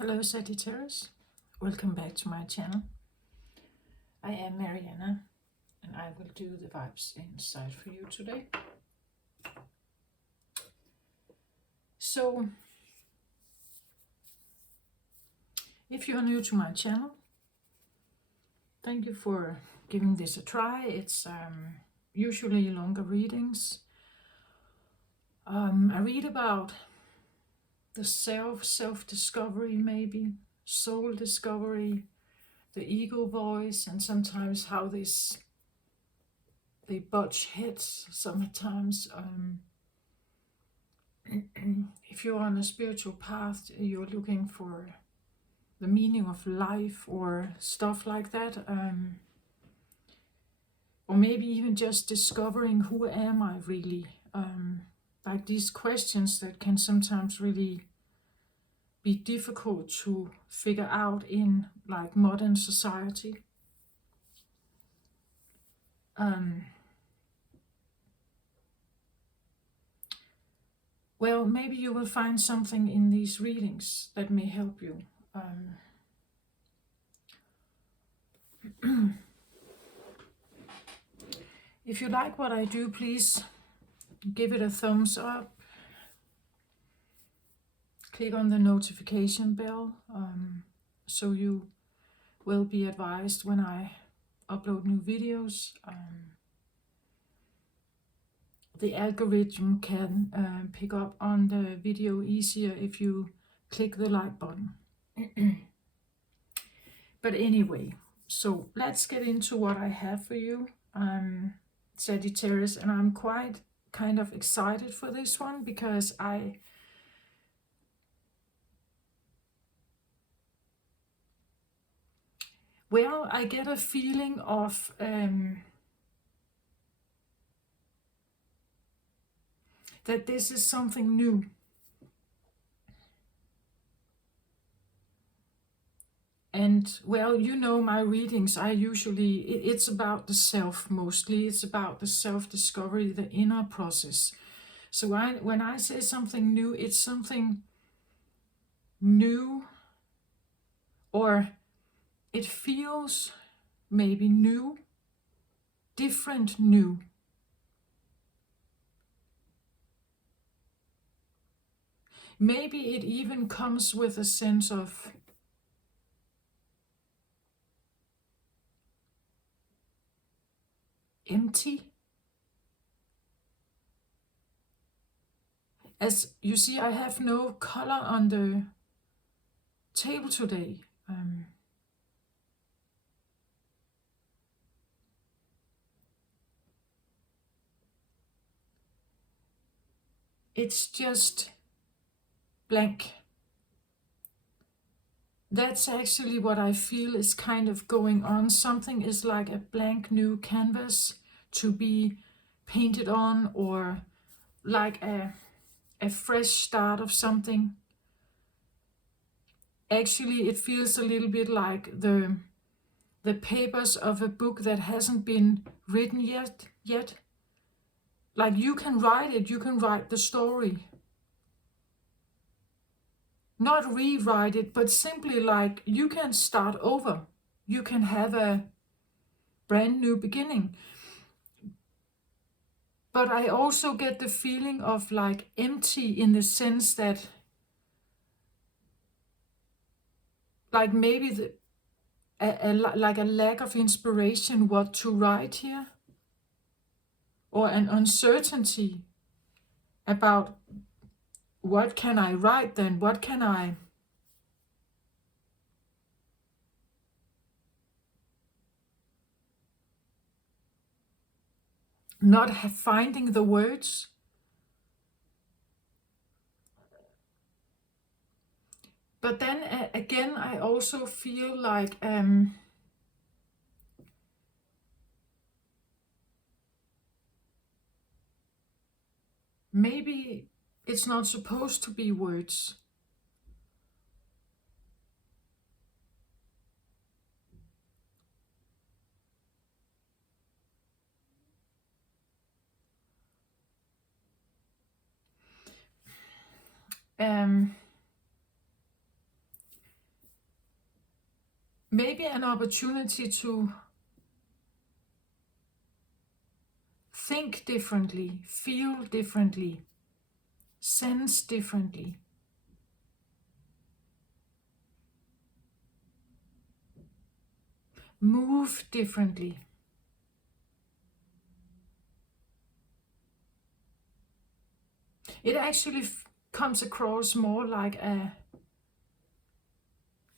Hello Sagittarius, welcome back to my channel. I am Mariana and I will do the vibes inside for you today. So, if you are new to my channel, thank you for giving this a try. It's usually longer readings. I read about the self-discovery, maybe soul discovery, the ego voice, and sometimes how they butt heads sometimes. If you're on a spiritual path, you're looking for the meaning of life or stuff like that, or maybe even just discovering who am I really, like these questions that can sometimes really be difficult to figure out in like modern society. Well, maybe you will find something in these readings that may help you. If you like what I do, please give it a thumbs up. Click on the notification bell so you will be advised when I upload new videos. The algorithm can pick up on the video easier if you click the like button. But anyway, so let's get into what I have for you. I'm Sagittarius and I'm quite kind of excited for this one because I get a feeling of that this is something new. And well, you know my readings, it's about the self mostly. It's about the self-discovery, the inner process. So when I say something new, it's something new, or it feels maybe new, different new. Maybe it even comes with a sense of empty. As you see, I have no color on the table today. It's just blank. That's actually what I feel is kind of going on. Something is like a blank new canvas to be painted on, or like a fresh start of something. Actually, it feels a little bit like the papers of a book that hasn't been written yet. Like you can write it, you can write the story. Not rewrite it, but simply like you can start over. You can have a brand new beginning. But I also get the feeling of like empty, in the sense that like maybe like a lack of inspiration what to write here, or an uncertainty about what can I write then, what can I not finding the words. But then again, I also feel like maybe it's not supposed to be words. maybe an opportunity to think differently, feel differently, sense differently. Move differently. It actually comes across more like a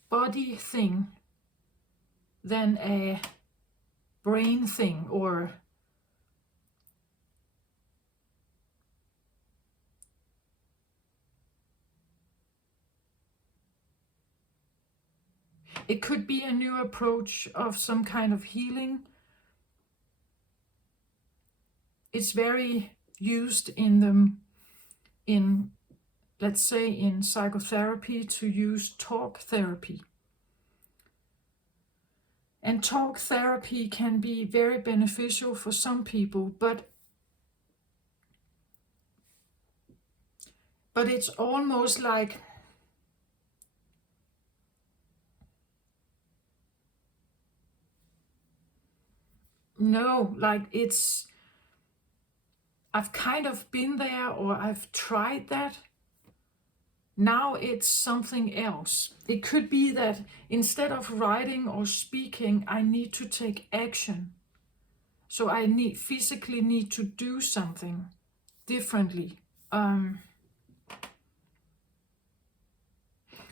body thing than a brain thing, or it could be a new approach of some kind of healing. It's very used in let's say in psychotherapy to use talk therapy. And talk therapy can be very beneficial for some people, but it's almost like no, like I've kind of been there, or I've tried that. Now it's something else. It could be that instead of writing or speaking, I need to take action. So I physically need to do something differently.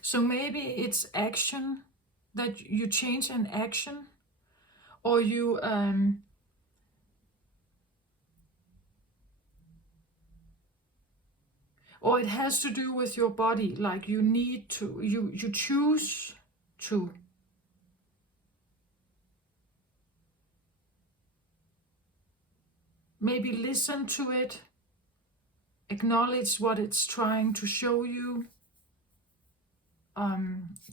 So maybe it's action, that you change an action, or you or it has to do with your body, like you need to, you choose to. Maybe listen to it, acknowledge what it's trying to show you,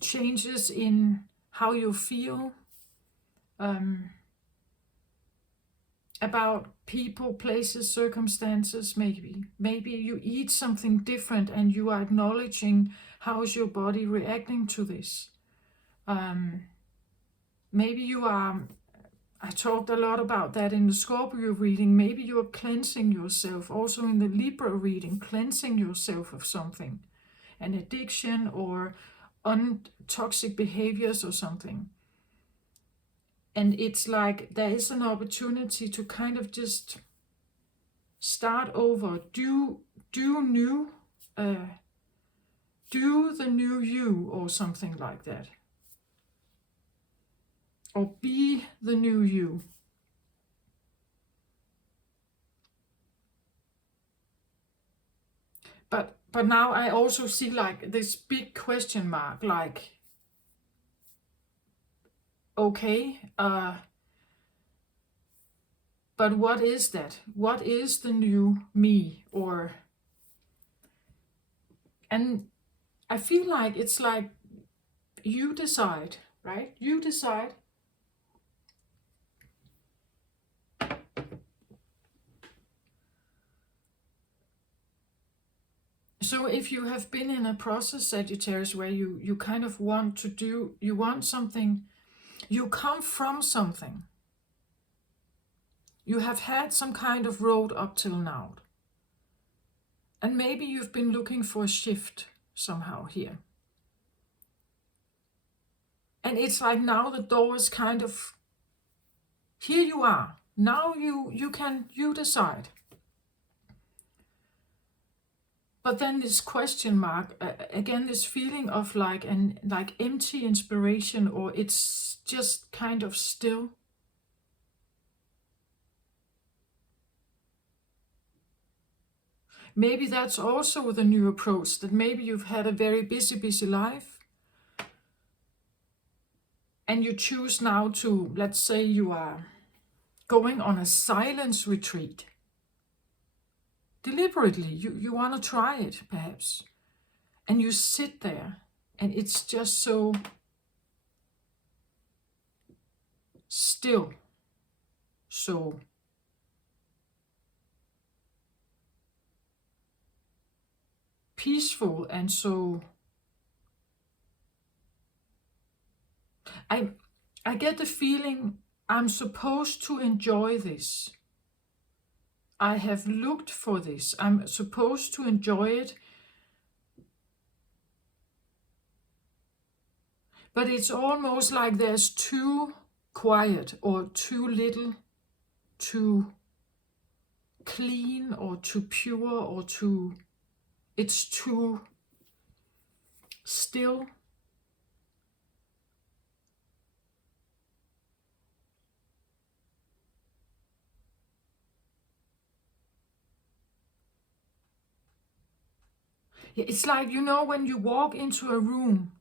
changes in how you feel, about people, places, circumstances. Maybe you eat something different and you are acknowledging how is your body reacting to this. Maybe you are, I talked a lot about that in the Scorpio reading, maybe you are cleansing yourself, also in the Libra reading, cleansing yourself of something, an addiction or toxic behaviors or something. And it's like there is an opportunity to kind of just start over, do new, do the new you, or something like that, or be the new you. But now I also see like this big question mark, like, okay, but what is that? What is the new me? Or, and I feel like it's like you decide, right? You decide. So if you have been in a process, Sagittarius, where you kind of want to do, you want something, you come from something, you have had some kind of road up till now, and maybe you've been looking for a shift somehow here. And it's like now the door is kind of, here you are. Now you decide. But then this question mark, again, this feeling of like empty inspiration, or it's just kind of still. Maybe that's also the new approach, that maybe you've had a very busy life, and you choose now to, let's say you are going on a silence retreat. Deliberately, you want to try it, perhaps. And you sit there, and it's just so still, so peaceful, and so I get the feeling I'm supposed to enjoy this. I have looked for this. I'm supposed to enjoy it. But it's almost like there's too quiet or too little, too clean or too pure or it's too still. It's like, when you walk into a room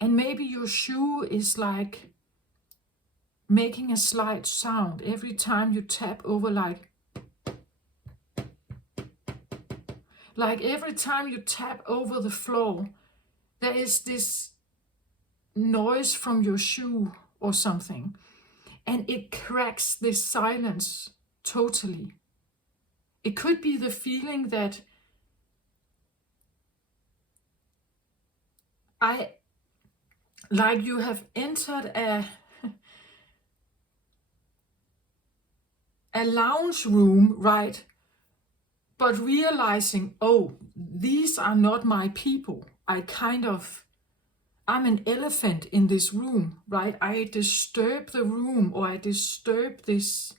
and maybe your shoe is like making a slight sound every time you tap over, like every time you tap over the floor, there is this noise from your shoe or something, and it cracks this silence totally. It could be the feeling that you have entered a lounge room, right? But realizing, oh, these are not my people. I'm an elephant in this room, right? I disturb the room, or I disturb this.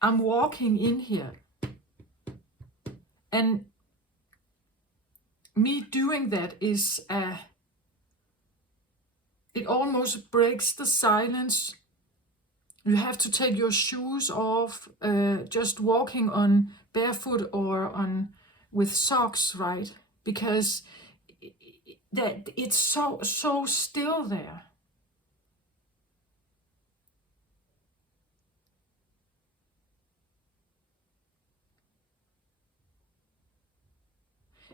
I'm walking in here. And me doing that is, it almost breaks the silence. You have to take your shoes off, just walking on barefoot or with socks, right? Because that it's so still there.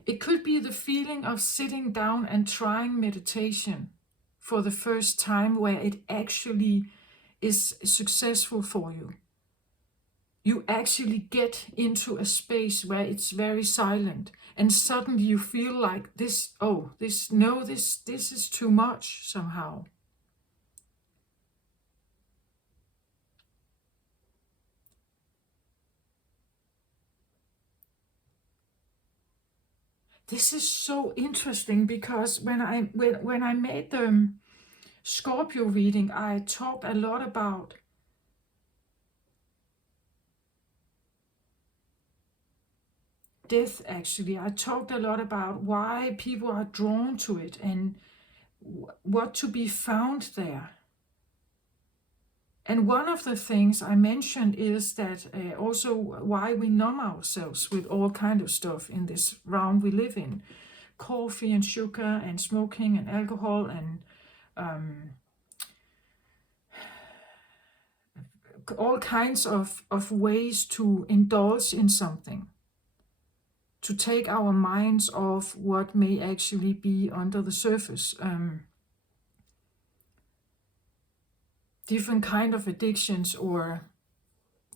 It could be the feeling of sitting down and trying meditation for the first time, where it actually is successful for you. You actually get into a space where it's very silent, and suddenly you feel like this is too much somehow. This is so interesting, because when I made the Scorpio reading, I talked a lot about death. Actually, I talked a lot about why people are drawn to it and what to be found there. And one of the things I mentioned is that also why we numb ourselves with all kind of stuff in this round we live in. Coffee and sugar and smoking and alcohol and all kinds of ways to indulge in something, to take our minds off what may actually be under the surface. Different kind of addictions or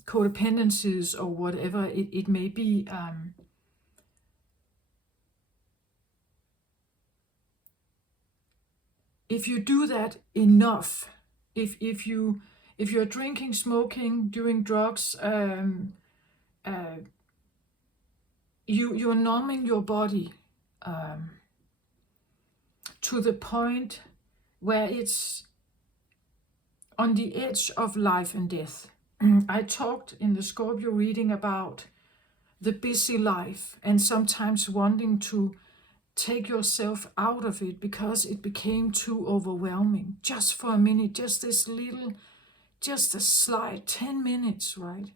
codependencies or whatever it may be. If you do that enough, if you're drinking, smoking, doing drugs, you're numbing your body to the point where it's on the edge of life and death. I talked in the Scorpio reading about the busy life and sometimes wanting to take yourself out of it because it became too overwhelming. Just for a minute, just a slight 10 minutes, right?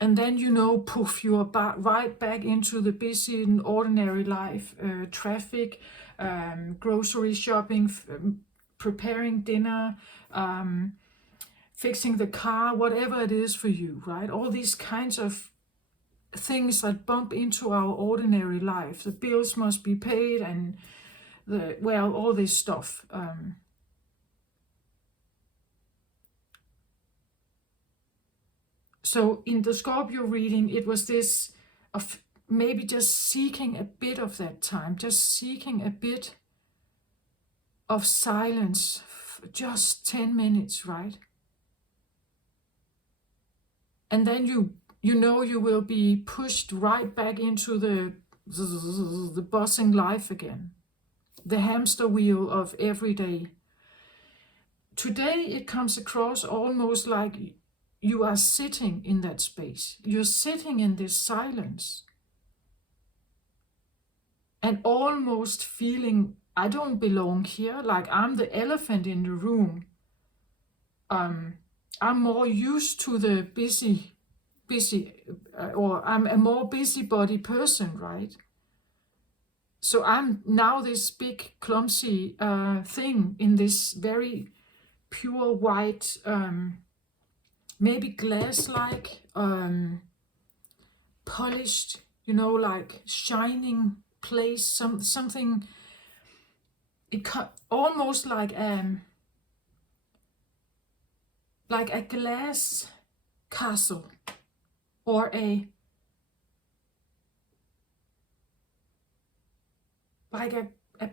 And then, poof, you are right back into the busy and ordinary life, traffic, grocery shopping, preparing dinner, fixing the car, whatever it is for you, right? All these kinds of things that bump into our ordinary life. The bills must be paid and all this stuff. So in the Scorpio reading, it was this maybe just seeking a bit of that time, just seeking a bit of silence, just 10 minutes, right? And then you know you will be pushed right back into the buzzing life again, the hamster wheel of every day. Today it comes across almost like you are sitting in that space. You're sitting in this silence and almost feeling, I don't belong here, like I'm the elephant in the room. I'm more used to the busy, or I'm a more busybody person, right? So I'm now this big clumsy thing in this very pure white, maybe glass-like, polished, like shining place, something. Almost like a glass castle, or a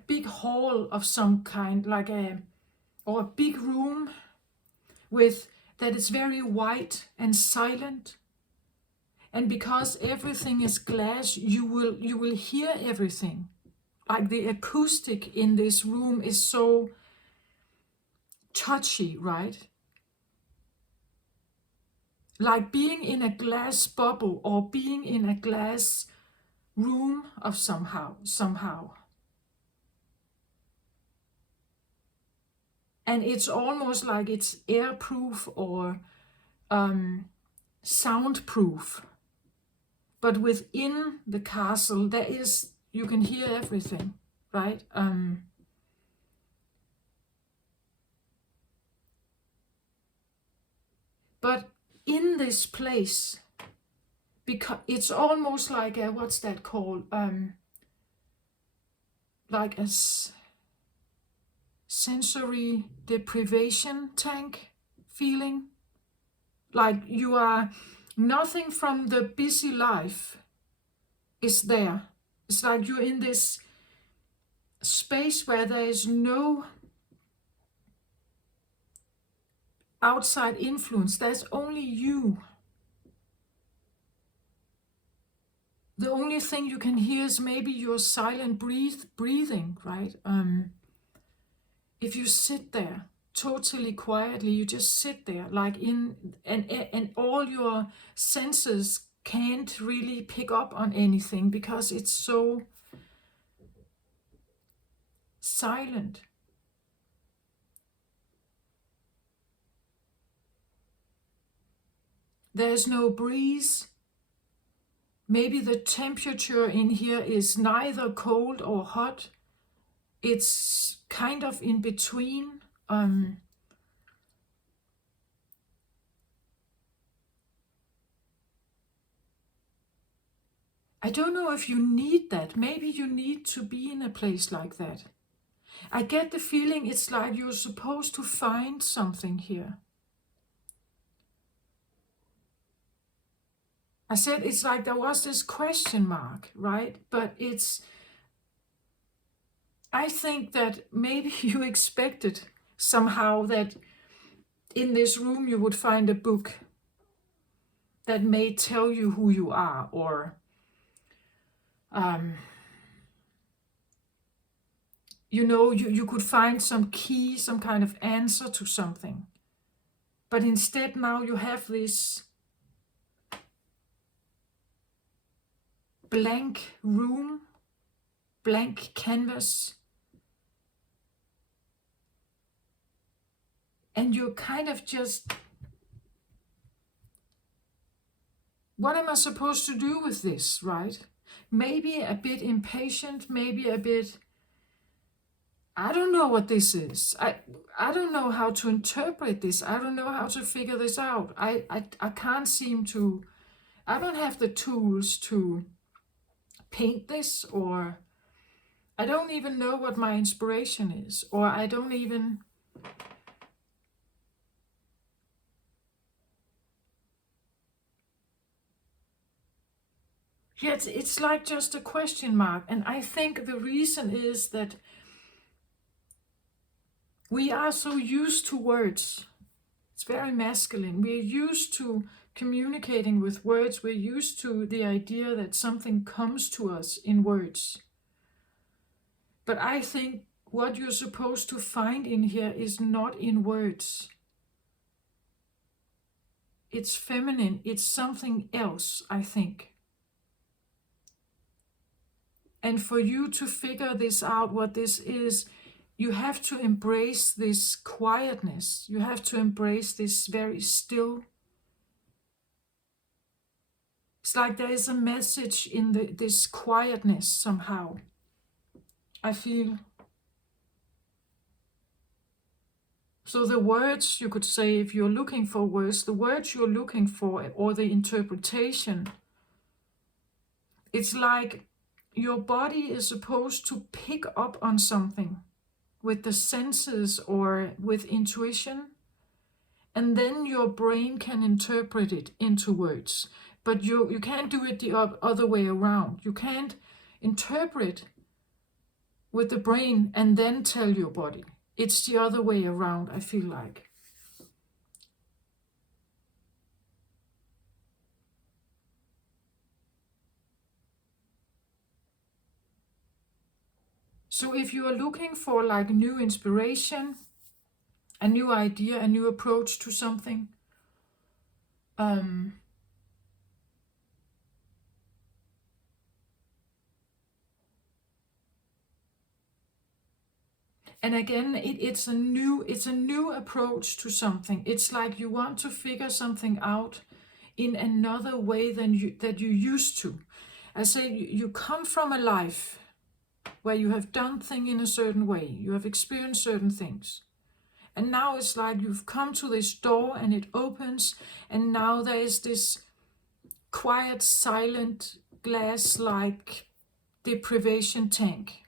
big hall of some kind, or a big room with that is very white and silent. And because everything is glass, you will hear everything. Like the acoustic in this room is so touchy, right? Like being in a glass bubble or being in a glass room of somehow. And it's almost like it's airproof or soundproof. But within the castle, you can hear everything, right? But in this place, because it's almost like what's that called? Like a sensory deprivation tank feeling. Like you are, nothing from the busy life is there. It's like you're in this space where there is no outside influence. There's only you. The only thing you can hear is maybe your silent breathing, right? If you sit there totally quietly, you just sit there, like and all your senses can't really pick up on anything because it's so silent. There's no breeze. Maybe the temperature in here is neither cold or hot. It's kind of in between. I don't know if you need that. Maybe you need to be in a place like that. I get the feeling it's like you're supposed to find something here. I said it's like there was this question mark, right? But I think that maybe you expected somehow that in this room you would find a book that may tell you who you are, or you could find some key, some kind of answer to something. But instead now you have this blank room, blank canvas, and you're kind of just, what am I supposed to do with this, right? Maybe a bit impatient, maybe a bit, I don't know what this is. I don't know how to interpret this. I don't know how to figure this out. I can't seem to, I don't have the tools to paint this, or I don't even know what my inspiration is, or I don't even, Yeah, it's like just a question mark. And I think the reason is that we are so used to words. It's very masculine. We're used to communicating with words. We're used to the idea that something comes to us in words. But I think what you're supposed to find in here is not in words. It's feminine. It's something else, I think. And for you to figure this out, what this is, you have to embrace this quietness. You have to embrace this very still. It's like there is a message in this quietness somehow, I feel. So the words, you could say, if you're looking for words, the words you're looking for, or the interpretation, it's like your body is supposed to pick up on something with the senses or with intuition, and then your brain can interpret it into words. But you can't do it the other way around. You can't interpret with the brain and then tell your body. It's the other way around, I feel like. So if you are looking for like new inspiration, a new idea, a new approach to something, and again, it's a new approach to something. It's like you want to figure something out in another way than you used to. I say you come from a life where you have done things in a certain way, you have experienced certain things, and now it's like you've come to this door and it opens, and now there is this quiet, silent, glass-like deprivation tank.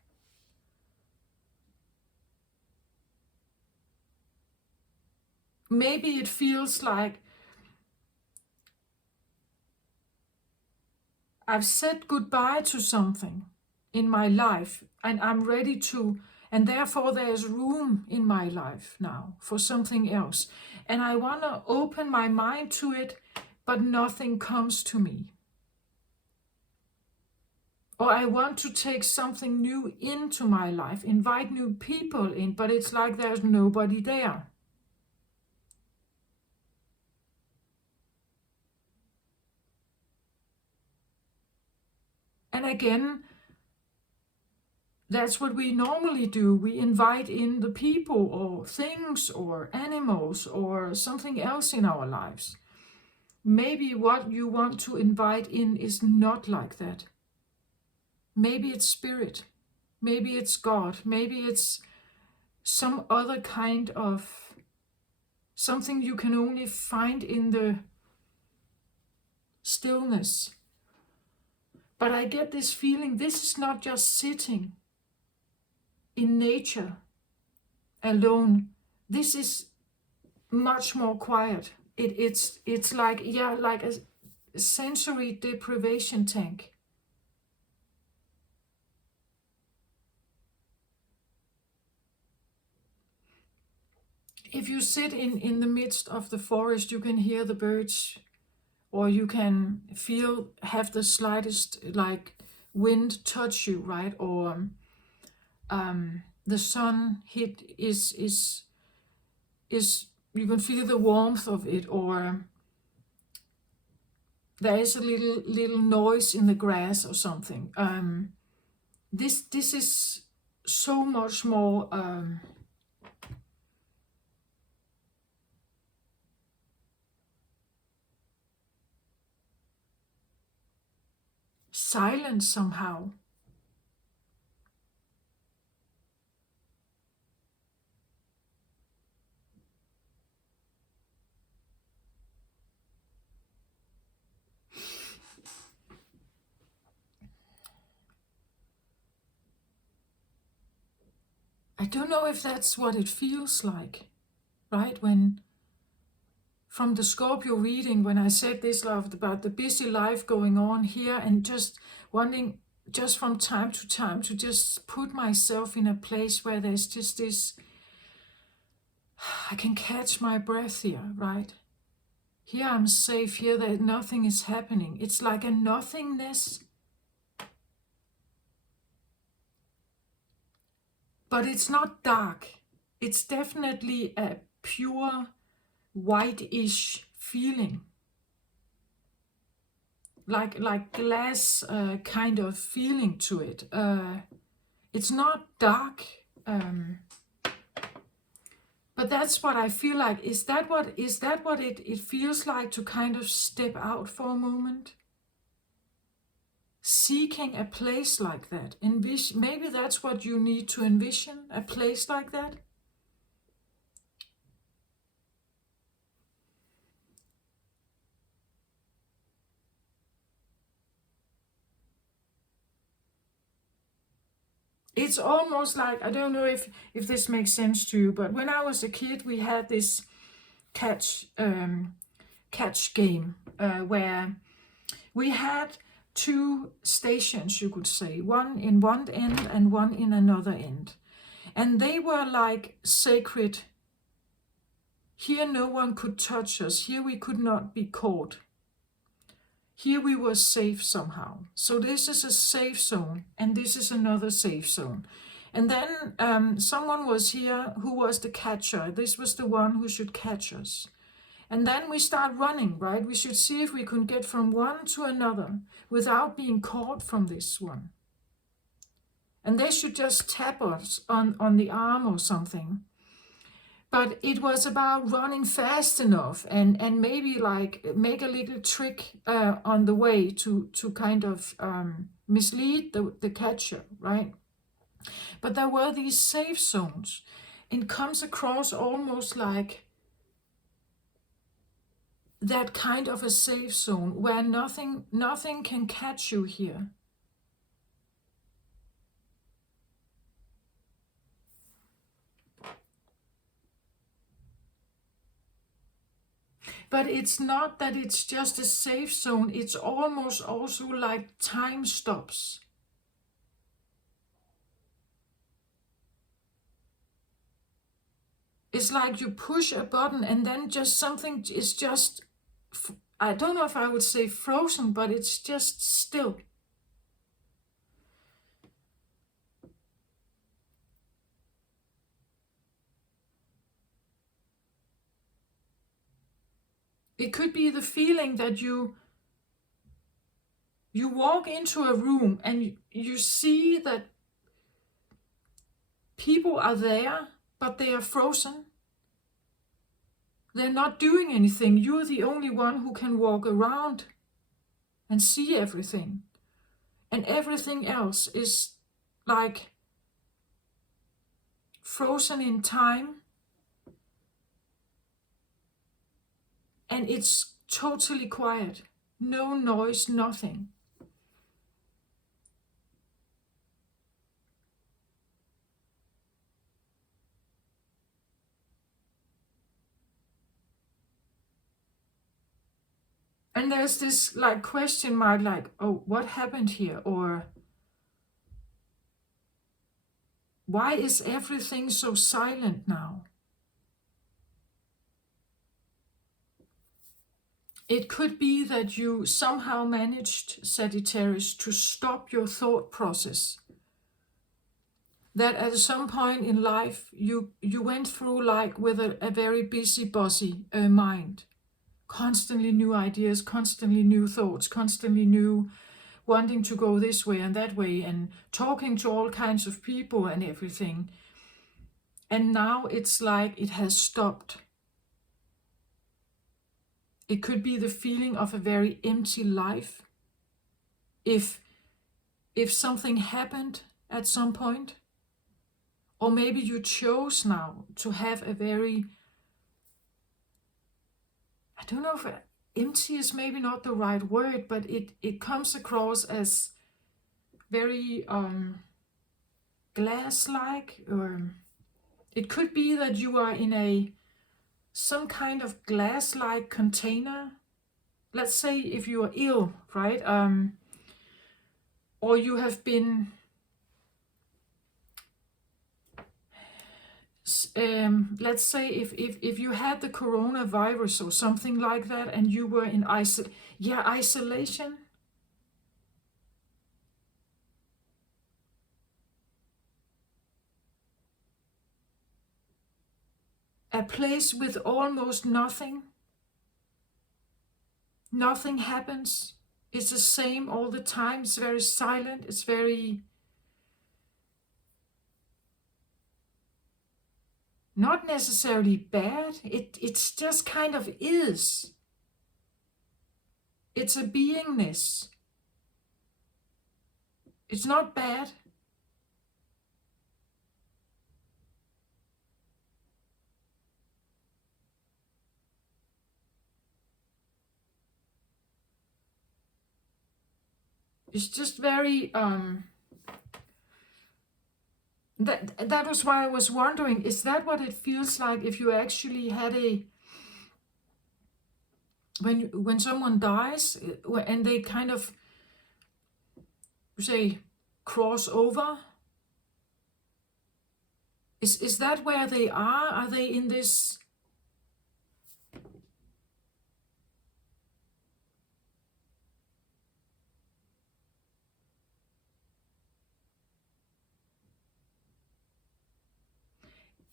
Maybe it feels like I've said goodbye to something in my life and I'm ready to, and therefore there's room in my life now for something else. And I want to open my mind to it, but nothing comes to me. Or I want to take something new into my life, invite new people in, but it's like there's nobody there. And again, that's what we normally do. We invite in the people or things or animals or something else in our lives. Maybe what you want to invite in is not like that. Maybe it's spirit. Maybe it's God. Maybe it's some other kind of something you can only find in the stillness. But I get this feeling this is not just sitting in nature alone. This is much more quiet. It's like, yeah, like a sensory deprivation tank. If you sit in the midst of the forest, you can hear the birds, or you can have the slightest like wind touch you, right? Or the sun hit is you can feel the warmth of it, or there is a little noise in the grass or something. This is so much more silent somehow. I don't know if that's what it feels like, right? When from the Scorpio reading when I said this, love, about the busy life going on here, and just wanting just from time to time to just put myself in a place where there's just this, I can catch my breath here, right? Here I'm safe, here that nothing is happening. It's like a nothingness. But it's not dark. It's definitely a pure whitish feeling. Like glass kind of feeling to it. It's not dark. But that's what I feel like. Is that what it feels like to kind of step out for a moment? Seeking a place like that. Maybe that's what you need to envision, a place like that. It's almost like, I don't know if this makes sense to you, but when I was a kid, we had this catch game where we had two stations, you could say, one in one end and one in another end. And they were like sacred. Here no one could touch us. Here we could not be caught. Here we were safe somehow. So this is a safe zone, and this is another safe zone. And then someone was here who was the catcher. This was the one who should catch us. And then we start running, right? We should see if we could get from one to another without being caught from this one. And they should just tap us on the arm or something. But it was about running fast enough and maybe like make a little trick on the way to kind of mislead the catcher, right? But there were these safe zones. It comes across almost like that kind of a safe zone where nothing can catch you here. But it's not that it's just a safe zone. It's almost also like time stops. It's like you push a button and then just something is just, I don't know if I would say frozen, but it's just still. It could be the feeling that you walk into a room and you see that people are there, but they are frozen. They're not doing anything. You're the only one who can walk around and see everything. And everything else is like frozen in time. And it's totally quiet. No noise, nothing. And there's this like question mark, like, oh, what happened here? Or why is everything so silent now? It could be that you somehow managed, Sagittarius, to stop your thought process. That at some point in life, you went through like with a very busy, bossy mind. Constantly new ideas, constantly new thoughts, constantly new wanting to go this way and that way and talking to all kinds of people and everything. And now it's like it has stopped. It could be the feeling of a very empty life. If something happened at some point, or maybe you chose now to have a very, I don't know if empty is maybe not the right word, but it comes across as very glass-like. Or it could be that you are in a some kind of glass-like container. Let's say if you are ill, right? Or you have been, let's say if you had the coronavirus or something like that, and you were in isolation. A place with almost nothing. Nothing happens. It's the same all the time. It's very silent. It's very, not necessarily bad. It's just kind of is. It's a beingness. It's not bad. It's just very that was why I was wondering, is that what it feels like if you actually had when someone dies, and they kind of say cross over? Is that where they are? Are they in this?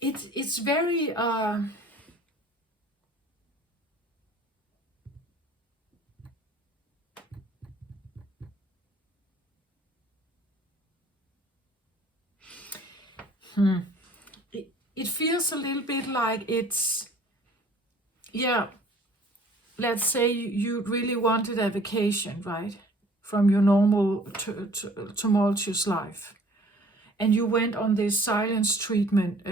It's very it feels a little bit like it's, yeah, let's say you really wanted a vacation, right, from your normal tumultuous life, and you went on this silence treatment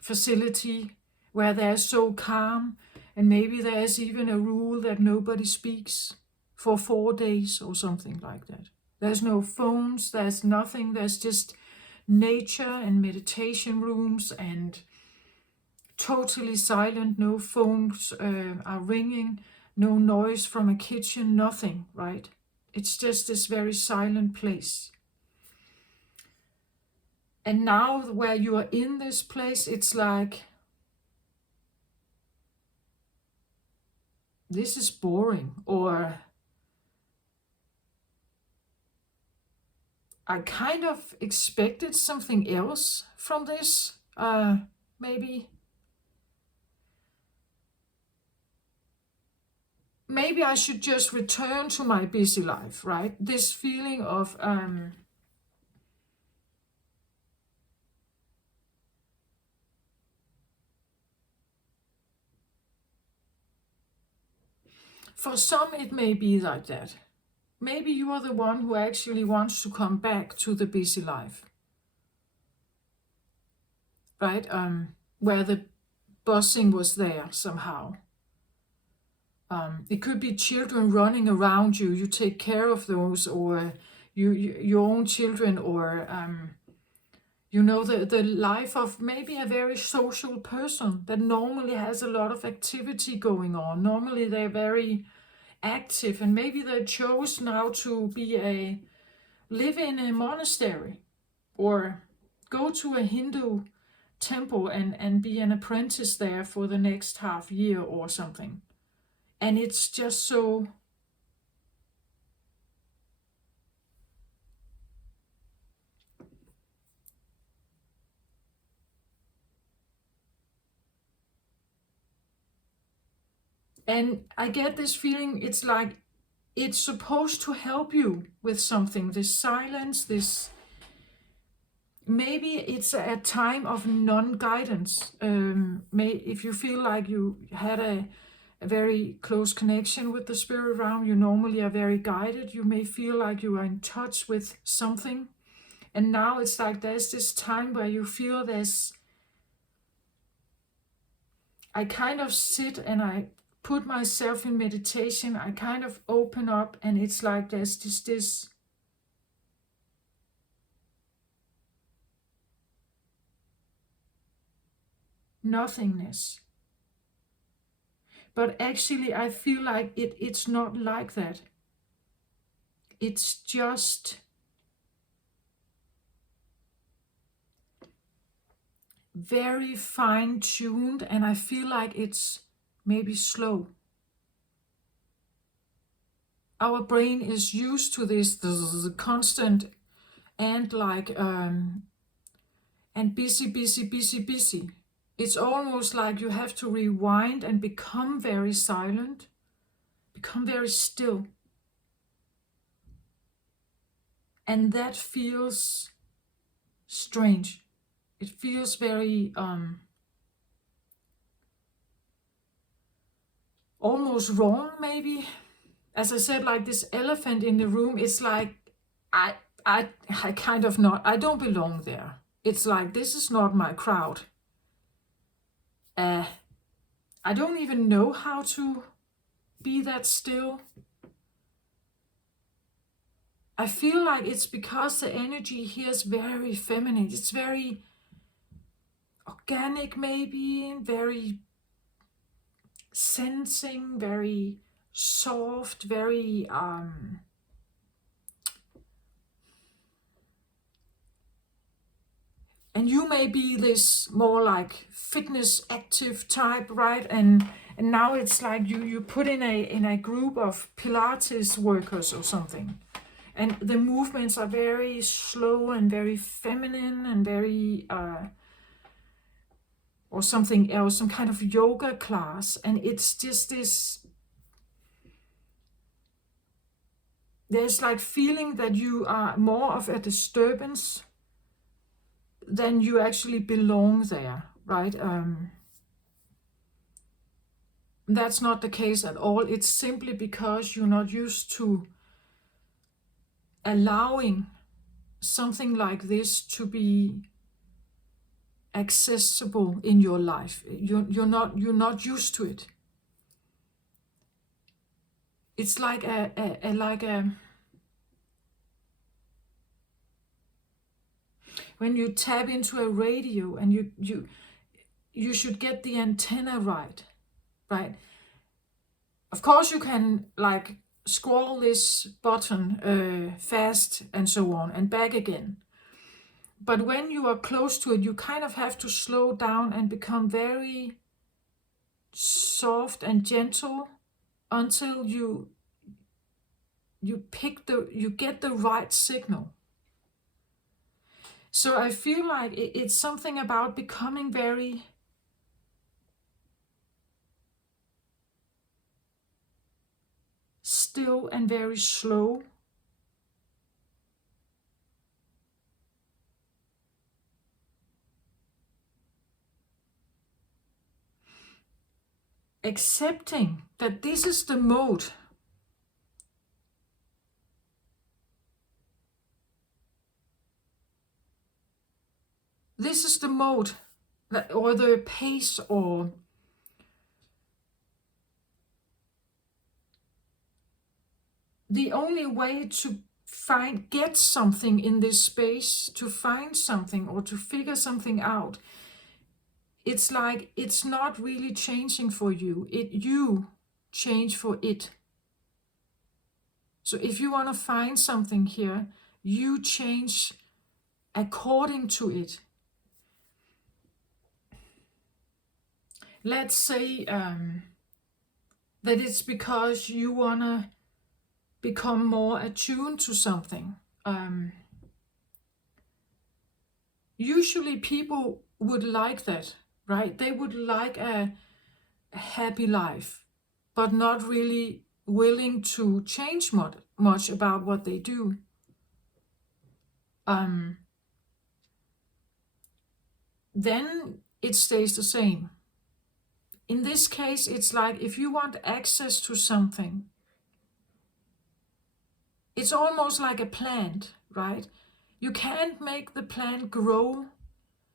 facility where they're so calm, and maybe there's even a rule that nobody speaks for 4 days or something like that. There's no phones, there's nothing, there's just nature and meditation rooms and totally silent, no phones are ringing, no noise from a kitchen, nothing, right? It's just this very silent place. And now where you are in this place, it's like, this is boring, or I kind of expected something else from this, maybe. Maybe I should just return to my busy life, right? This feeling of for some it may be like that. Maybe you are the one who actually wants to come back to the busy life, right? Where the buzzing was there somehow. It could be children running around you. You take care of those, or your own children, or the life of maybe a very social person that normally has a lot of activity going on. Normally they're very active, and maybe they chose now to live in a monastery, or go to a Hindu temple and be an apprentice there for the next half year or something. And it's just so, and I get this feeling, it's like it's supposed to help you with something, this silence, this, maybe it's a time of non-guidance. If you feel like you had a very close connection with the spirit realm, you normally are very guided, you may feel like you are in touch with something, and now it's like there's this time where you feel I kind of sit and I put myself in meditation, I kind of open up, and it's like there's just this nothingness. But actually, I feel like it's not like that. It's just very fine-tuned, and I feel like it's maybe slow. Our brain is used to this constant and and busy. It's almost like you have to rewind and become very silent, become very still. And that feels strange. It feels very almost wrong, maybe. As I said, like this elephant in the room, it's like I I kind of not, I don't belong there. It's like, this is not my crowd. I don't even know how to be that still. I feel like it's because the energy here is very feminine. It's very organic, maybe, very sensing, very soft, very and you may be this more like fitness active type, right? And now it's like you put in a group of Pilates workers or something, and the movements are very slow and very feminine and very or something else, some kind of yoga class, and it's just this, there's like feeling that you are more of a disturbance than you actually belong there, right? That's not the case at all. It's simply because you're not used to allowing something like this to be accessible in your life. You're not used to it. It's like when you tap into a radio and you should get the antenna right. Of course you can like scroll this button fast and so on and back again. But when you are close to it, you kind of have to slow down and become very soft and gentle until you get the right signal. So I feel like it's something about becoming very still and very slow. Accepting that this is the mode. This is the mode, or the pace, or the only way to get something in this space, to find something or to figure something out. It's like it's not really changing for you. You change for it. So if you want to find something here, you change according to it. Let's say that it's because you want to become more attuned to something. Usually people would like that, right? They would like a happy life, but not really willing to change much about what they do. Then it stays the same. In this case, it's like if you want access to something, it's almost like a plant, right? You can't make the plant grow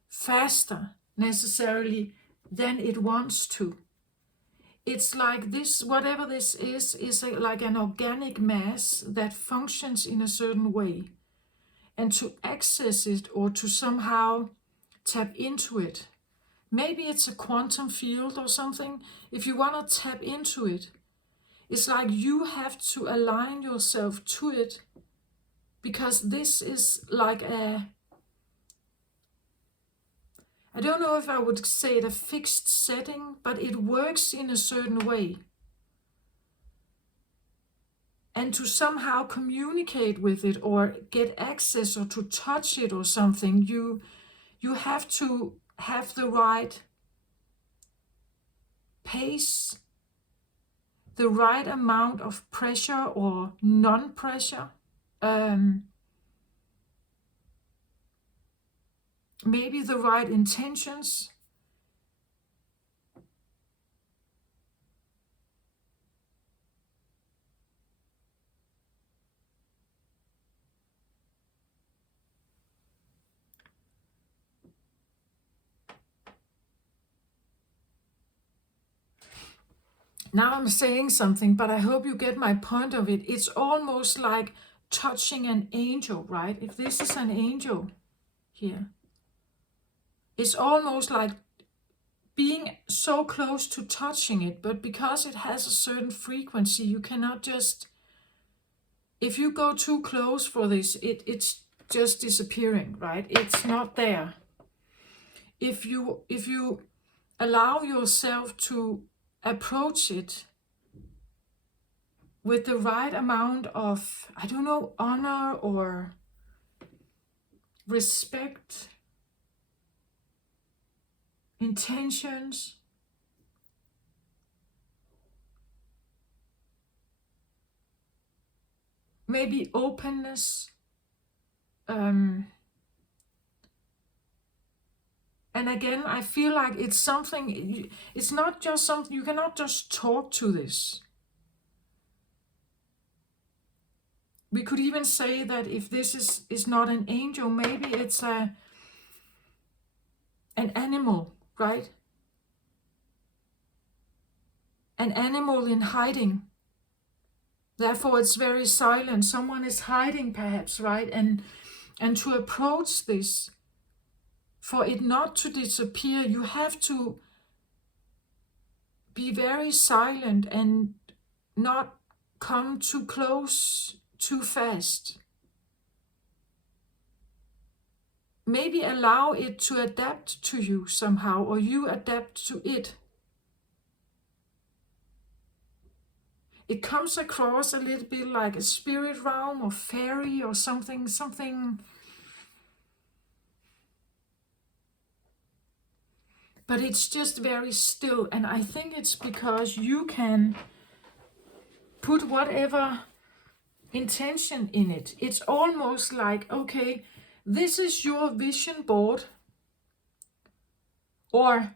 faster necessarily than it wants to. It's like this, whatever this is like an organic mass that functions in a certain way. And to access it or to somehow tap into it, Maybe it's a quantum field or something. If you want to tap into it, it's like you have to align yourself to it, because this is like I don't know if I would say it a fixed setting, but it works in a certain way. And to somehow communicate with it or get access or to touch it or something, you have to have the right pace, the right amount of pressure or non-pressure. Maybe the right intentions. Now I'm saying something, but I hope you get my point of it. It's almost like touching an angel, right? If this is an angel here, it's almost like being so close to touching it, but because it has a certain frequency, you cannot just, if you go too close for this, it's just disappearing, right? It's not there. If you allow yourself to approach it with the right amount of, I don't know, honor or respect, intentions, maybe openness, and again, I feel like it's something, it's not just something, you cannot just talk to this. We could even say that if this is not an angel, maybe it's an animal, right? An animal in hiding. Therefore, it's very silent. Someone is hiding, perhaps, right? And to approach this, for it not to disappear, you have to be very silent and not come too close too fast. Maybe allow it to adapt to you somehow, or you adapt to it. It comes across a little bit like a spirit realm or fairy or something. But it's just very still, and I think it's because you can put whatever intention in it. It's almost like, okay, this is your vision board, or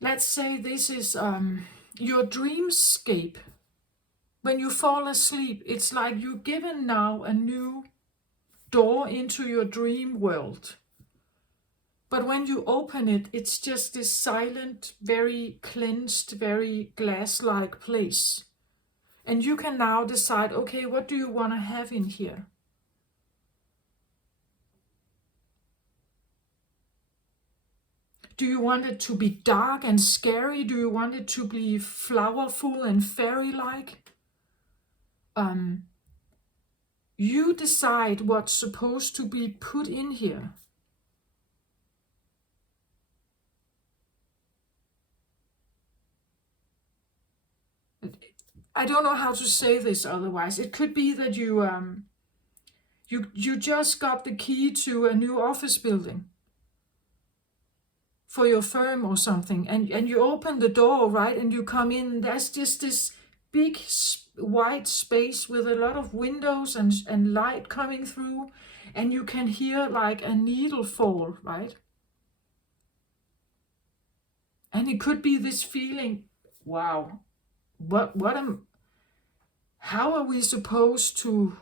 let's say this is your dreamscape. When you fall asleep, it's like you're given now a new door into your dream world. But when you open it, it's just this silent, very cleansed, very glass-like place. And you can now decide, okay, what do you want to have in here? Do you want it to be dark and scary? Do you want it to be flowerful and fairy-like? You decide what's supposed to be put in here. I don't know how to say this otherwise. It could be that you just got the key to a new office building for your firm or something, and you open the door, right, and you come in. There's just this big white space with a lot of windows and light coming through, and you can hear like a needle fall, right? And it could be this feeling, wow, how are we supposed to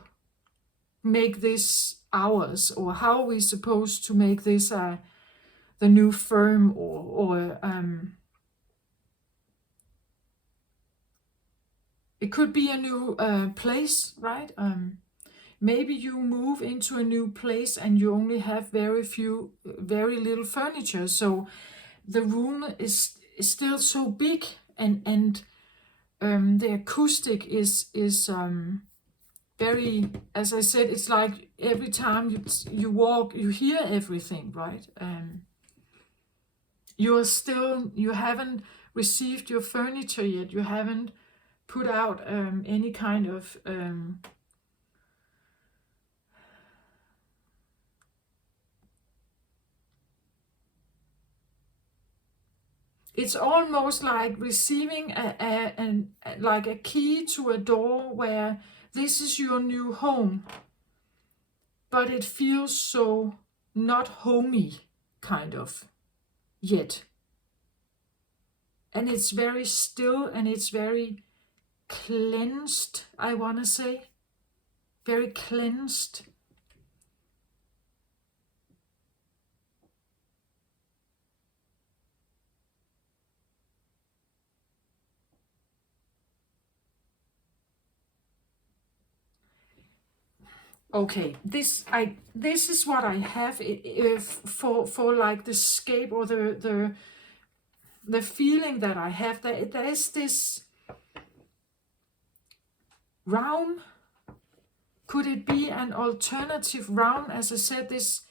make this ours, or how are we supposed to make this the new firm, or it could be a new place, right? Maybe you move into a new place and you only have very little furniture, so the room is still so big, and the acoustic is very, as I said, it's like every time you walk, you hear everything, right? You haven't received your furniture yet. You haven't put out any kind of it's almost like receiving like a key to a door where this is your new home, but it feels so not homey, kind of, yet. And it's very still, and it's very cleansed, I want to say. Very cleansed. Okay, this is what I have for like the scape, or the feeling that I have. There's this round. Could it be an alternative round? As I said, this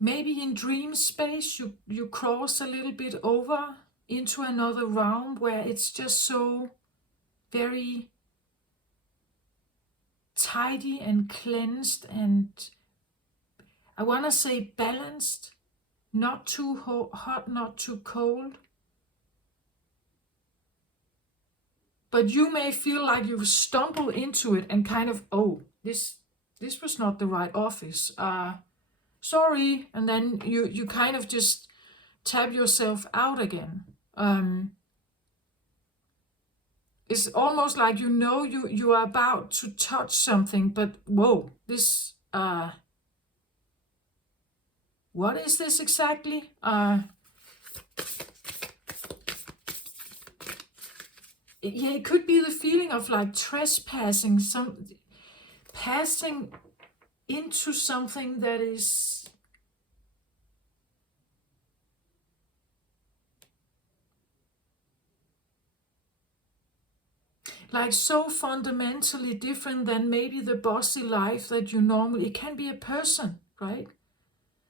maybe in dream space you cross a little bit over into another round where it's just so very tidy and cleansed, and I want to say balanced, not too hot, not too cold. But you may feel like you stumble into it and kind of, oh, this was not the right office. Sorry. And then you kind of just tap yourself out again. It's almost like you are about to touch something, but whoa, this what is this exactly? Yeah, it could be the feeling of like trespassing, passing into something that is like so fundamentally different than maybe the bossy life that you normally. It can be a person, right?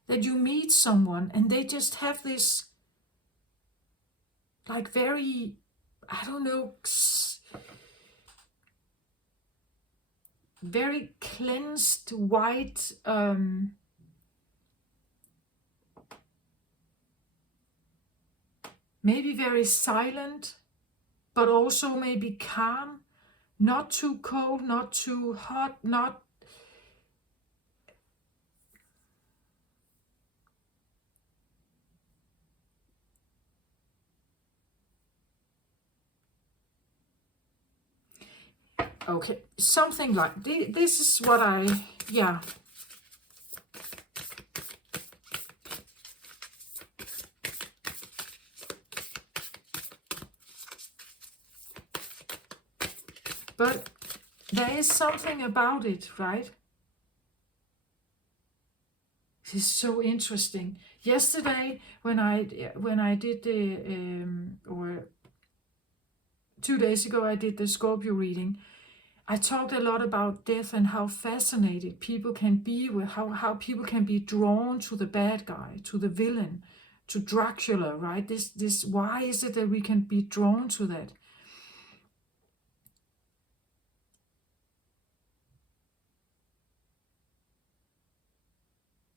That you meet someone and they just have this like very, I don't know, very cleansed white maybe very silent, but also maybe calm, not too cold, not too hot, not okay, something like this is what yeah. But there is something about it, right? This is so interesting. Yesterday, when I did the or 2 days ago I did the Scorpio reading, I talked a lot about death and how fascinated people can be with how people can be drawn to the bad guy, to the villain, to Dracula, right? This why is it that we can be drawn to that?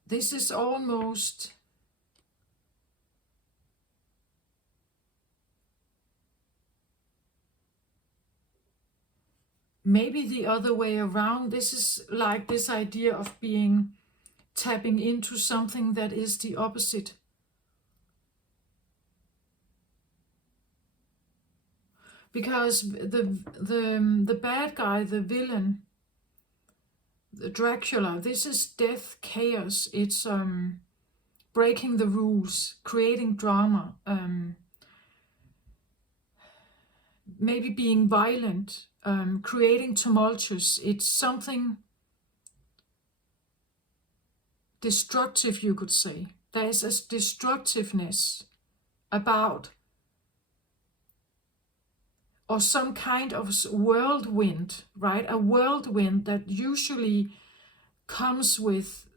This is almost maybe the other way around. This is like this idea of tapping into something that is the opposite. Because the bad guy, the villain, the Dracula, this is death, chaos. It's breaking the rules, creating drama, maybe being violent, creating tumultuous. It's something destructive, you could say. There is a destructiveness about, or some kind of whirlwind, right? A whirlwind that usually comes with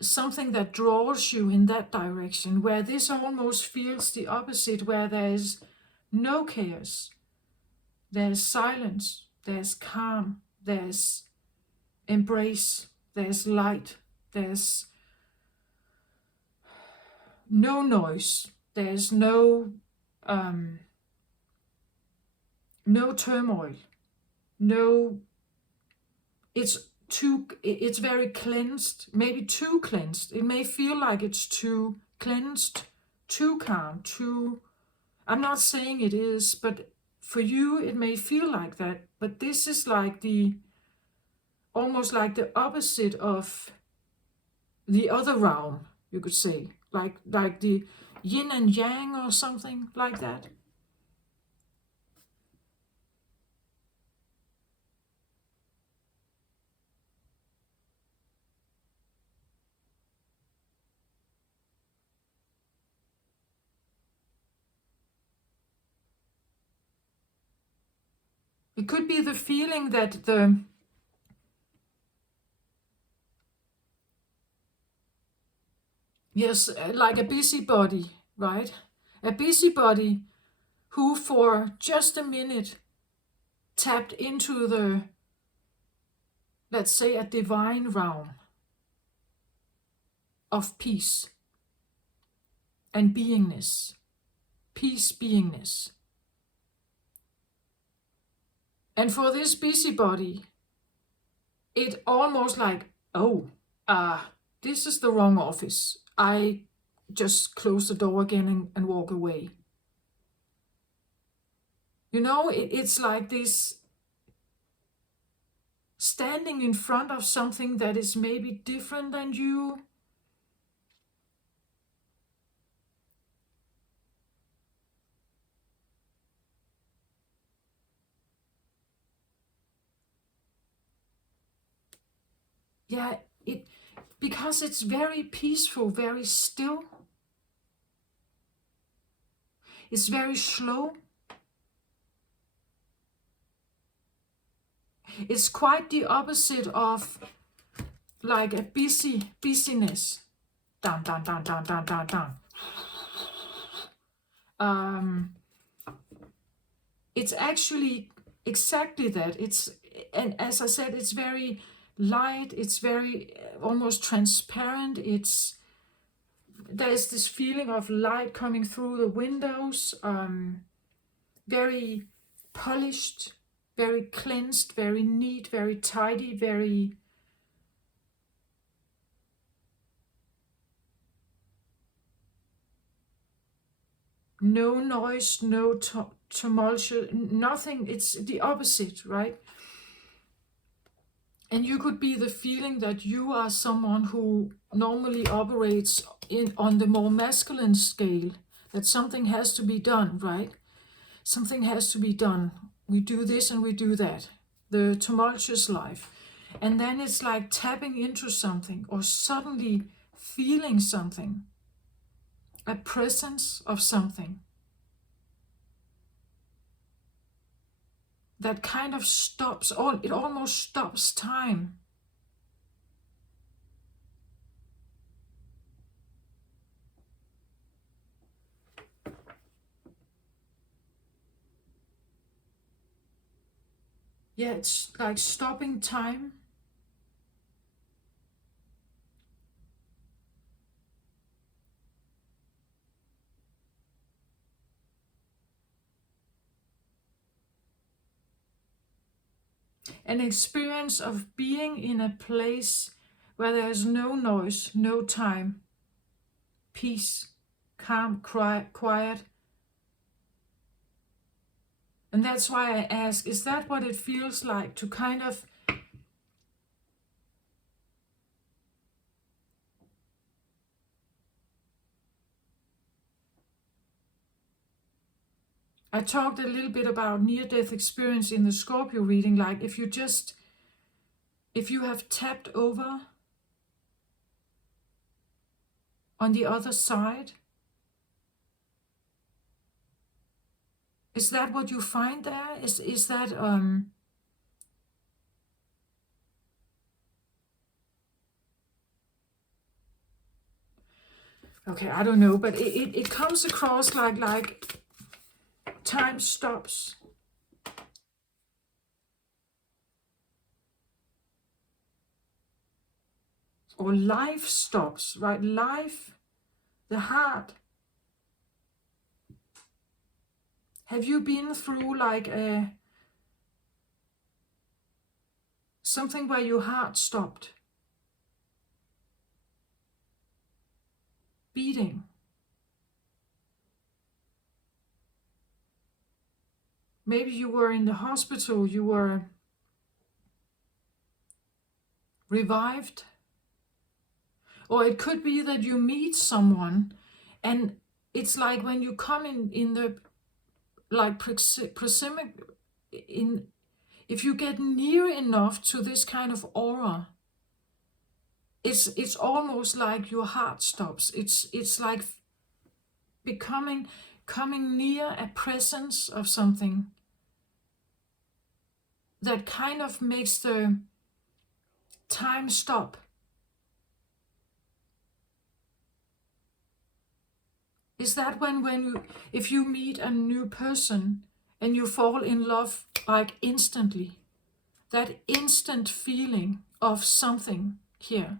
something that draws you in that direction, where this almost feels the opposite, where there is no chaos, there's silence, there's calm, there's embrace, there's light, there's no noise, there's no turmoil, no, it's very cleansed, maybe too cleansed. It may feel like it's too cleansed, too calm, I'm not saying it is, but for you it may feel like that. But this is like almost like the opposite of the other realm, you could say, like the yin and yang or something like that. It could be the feeling that yes, like a busybody, right? A busybody who for just a minute tapped into let's say, a divine realm of peace and beingness. Peace, beingness. And for this busybody, it almost like, this is the wrong office. I just close the door again and walk away. You know, it's like this standing in front of something that is maybe different than you. Yeah, because it's very peaceful, very still. It's very slow. It's quite the opposite of like a busyness. Down, down, down, down, down, down, down. It's actually exactly that. And as I said, it's very light. It's very almost transparent. There's this feeling of light coming through the windows. Very polished, very cleansed, very neat, very tidy, very no noise, no tumultuous, nothing. It's the opposite, right? And you could be the feeling that you are someone who normally operates on the more masculine scale, that something has to be done, right? Something has to be done. We do this and we do that. The tumultuous life. And then it's like tapping into something or suddenly feeling something, a presence of something that kind of stops, it almost stops time. Yeah, it's like stopping time. An experience of being in a place where there is no noise, no time, peace, calm, quiet. And that's why I ask, is that what it feels like to kind of I talked a little bit about near-death experience in the Scorpio reading, like if you just if you have tapped over on the other side. Is that what you find there? Is that okay, I don't know, but it comes across like time stops. Or life stops, right? Life, the heart. Have you been through like something where your heart stopped beating? Maybe you were in the hospital, you were revived. Or it could be that you meet someone and it's like when you come in the like proximity, if you get near enough to this kind of aura, it's almost like your heart stops. It's like coming near a presence of something that kind of makes the time stop. Is that if you meet a new person and you fall in love like instantly, that instant feeling of something here?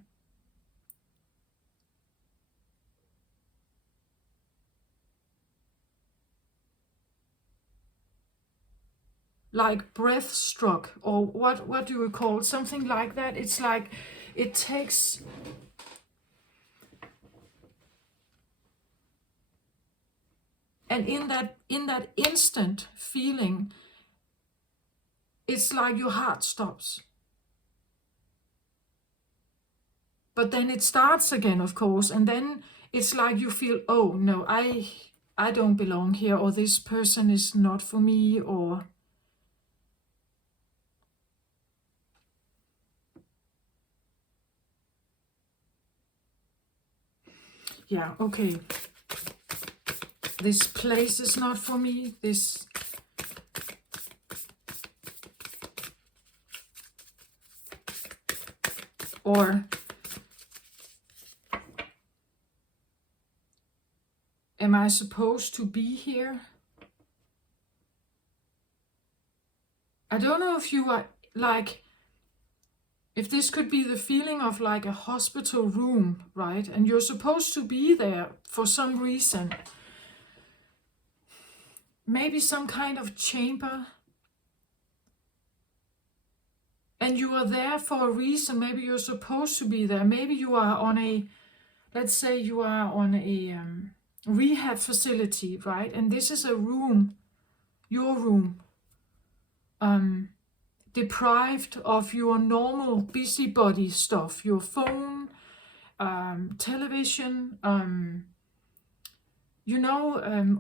Like breath struck, or what do you call it? Something like that. It's like it takes. And in that instant feeling, it's like your heart stops. But then it starts again, of course, and then it's like you feel, oh no, I don't belong here, or this person is not for me, or yeah, okay. This place is not for me. This or am I supposed to be here? I don't know if you are like, if this could be the feeling of like a hospital room, right? And you're supposed to be there for some reason. Maybe some kind of chamber. And you are there for a reason. Maybe you're supposed to be there. Maybe you are on a, let's say you are on a rehab facility, right? And this is a room, your room, deprived of your normal busybody stuff, your phone, television,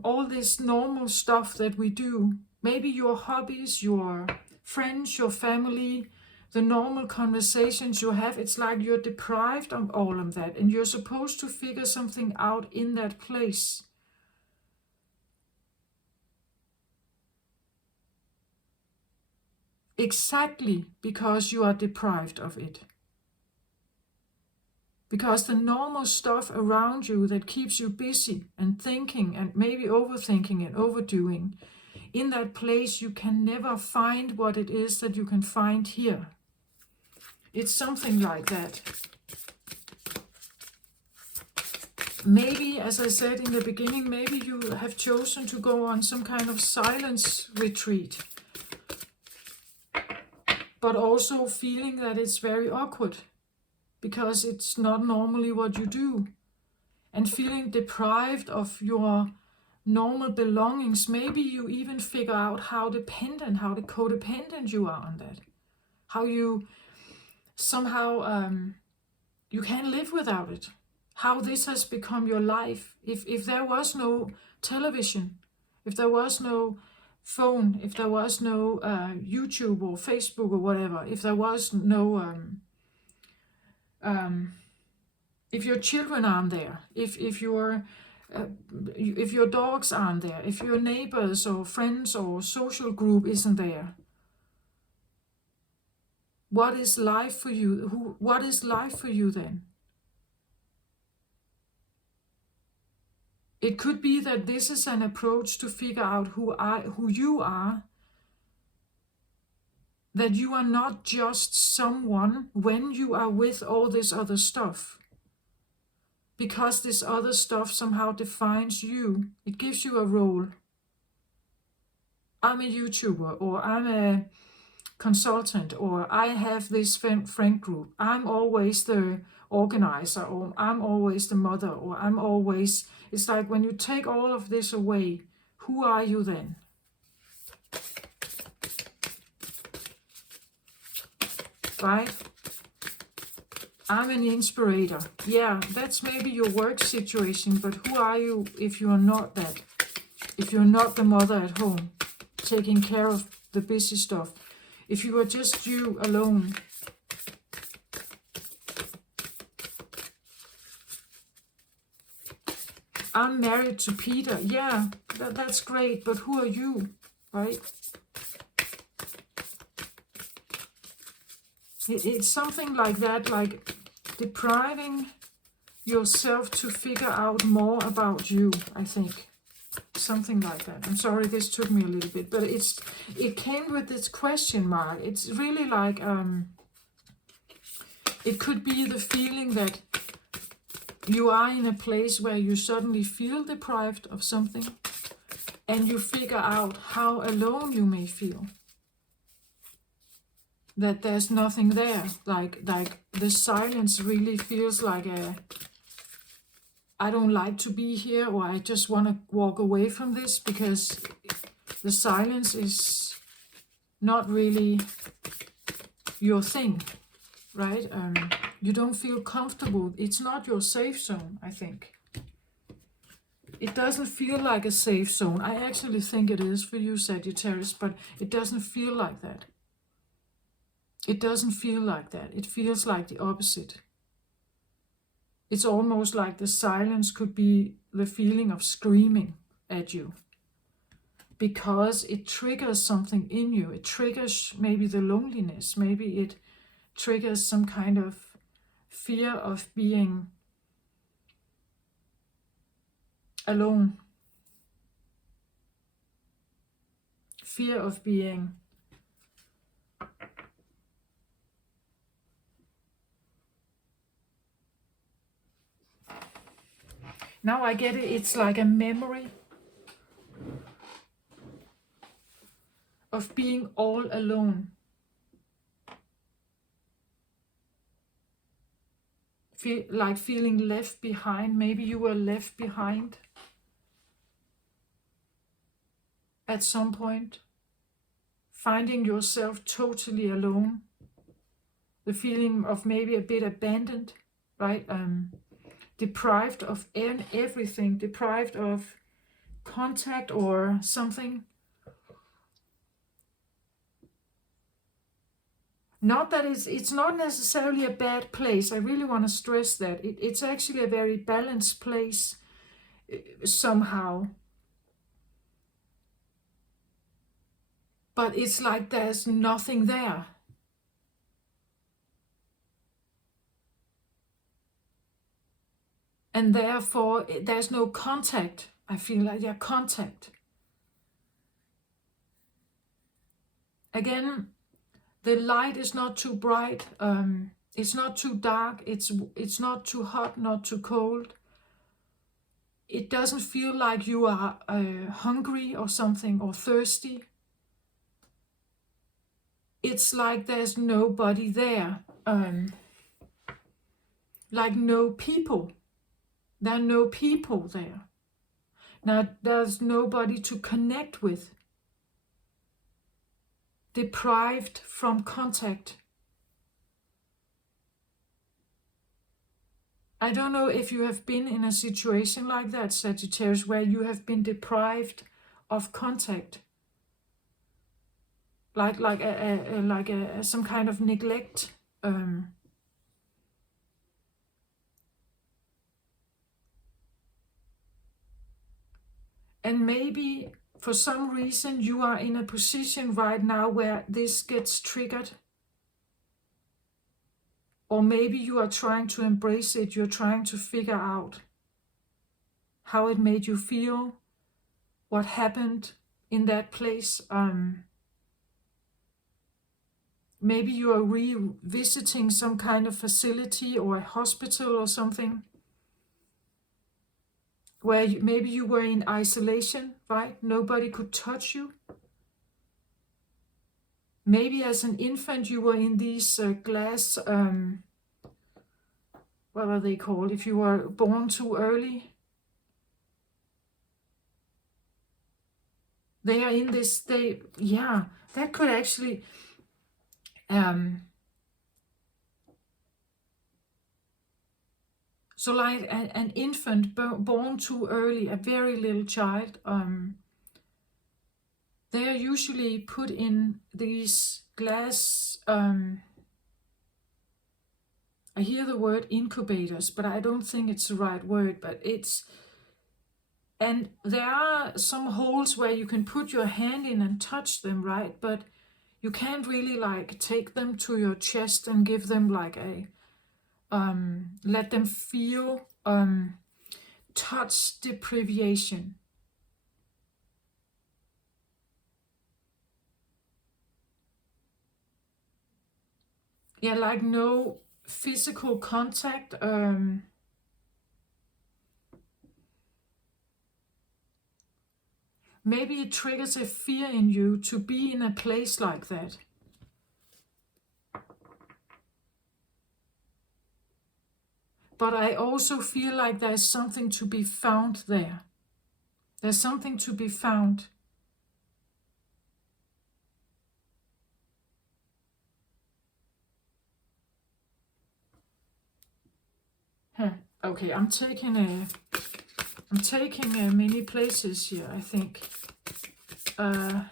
all this normal stuff that we do. Maybe your hobbies, your friends, your family, the normal conversations you have. It's like you're deprived of all of that, and you're supposed to figure something out in that place. Exactly because you are deprived of it. Because the normal stuff around you that keeps you busy and thinking and maybe overthinking and overdoing, in that place you can never find what it is that you can find here. It's something like that. Maybe, as I said in the beginning, maybe you have chosen to go on some kind of silence retreat, but also feeling that it's very awkward because it's not normally what you do, and feeling deprived of your normal belongings. Maybe you even figure out how codependent you are on that, how you somehow you can't live without it, how this has become your life. If there was no television, if there was no phone, if there was no YouTube or Facebook or whatever, if there was no, if your children aren't there, if your dogs aren't there, if your neighbors or friends or social group isn't there, what is life for you? What is life for you then? It could be that this is an approach to figure out who you are, that you are not just someone when you are with all this other stuff. Because this other stuff somehow defines you. It gives you a role. I'm a YouTuber, or I'm a consultant, or I have this friend group. I'm always the organizer, or I'm always the mother, or I'm always... It's like when you take all of this away, who are you then? Right? I'm an inspirator. Yeah, that's maybe your work situation, but who are you if you are not that? If you're not the mother at home, taking care of the busy stuff. If you are just you alone. I'm married to Peter. Yeah, that's great, but who are you, right? It's something like that, like depriving yourself to figure out more about you, I think. Something like that. I'm sorry, this took me a little bit, but it came with this question mark. It's really like, it could be the feeling that you are in a place where you suddenly feel deprived of something, and you figure out how alone you may feel. That there's nothing there, like the silence really feels like I don't like to be here, or I just want to walk away from this, because the silence is not really your thing, right? You don't feel comfortable. It's not your safe zone, I think. It doesn't feel like a safe zone. I actually think it is for you, Sagittarius, but it doesn't feel like that. It doesn't feel like that. It feels like the opposite. It's almost like the silence could be the feeling of screaming at you, because it triggers something in you. It triggers maybe the loneliness. Maybe it triggers some kind of fear of being alone. Fear of being now I get it. It's like a memory of being all alone. Like feeling left behind. Maybe you were left behind at some point. Finding yourself totally alone. The feeling of maybe a bit abandoned, right? Deprived of everything. Deprived of contact or something. Not that it's not necessarily a bad place. I really want to stress that. It's actually a very balanced place somehow. But it's like there's nothing there. And therefore there's no contact. I feel like there's contact. Again, the light is not too bright. It's not too dark. It's not too hot, not too cold. It doesn't feel like you are hungry or something, or thirsty. It's like there's nobody there. Like no people. There are no people there. Now there's nobody to connect with. Deprived from contact. I don't know if you have been in a situation like that, Sagittarius, where you have been deprived of contact. like some kind of neglect. And maybe for some reason you are in a position right now where this gets triggered. Or maybe you are trying to embrace it. You're trying to figure out how it made you feel, what happened in that place. Maybe you are revisiting some kind of facility or a hospital or something, where maybe you were in isolation, right? Nobody could touch you. Maybe as an infant you were in these glass, what are they called? If you were born too early. They are in this, that could actually, so like an infant born too early, a very little child, they are usually put in these glass, I hear the word incubators, but I don't think it's the right word, but and there are some holes where you can put your hand in and touch them, right? But you can't really like take them to your chest and give them like a, let them feel touch deprivation. Yeah, like no physical contact. Maybe it triggers a fear in you to be in a place like that. But I also feel like there's something to be found there. There's something to be found. Okay, I'm taking many places here, I think. I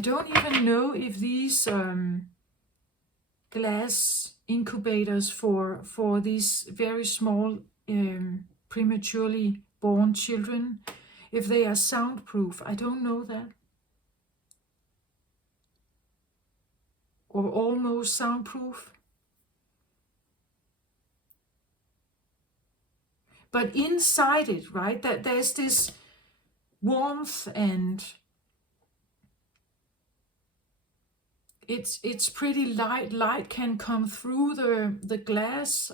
don't even know if these glass incubators for these very small prematurely born children, if they are soundproof. I don't know that. Or almost soundproof. But inside it, right, that there's this warmth, and it's pretty light. Light can come through the glass.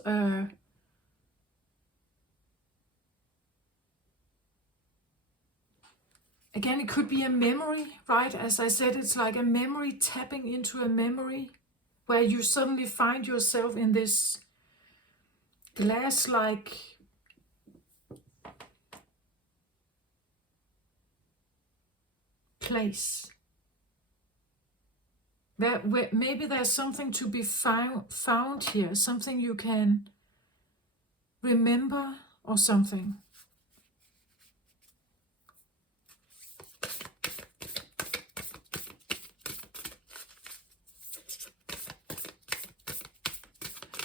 Again, it could be a memory, right? As I said, it's like a memory tapping into a memory, where you suddenly find yourself in this glass-like place. Where maybe there's something to be found here, something you can remember or something.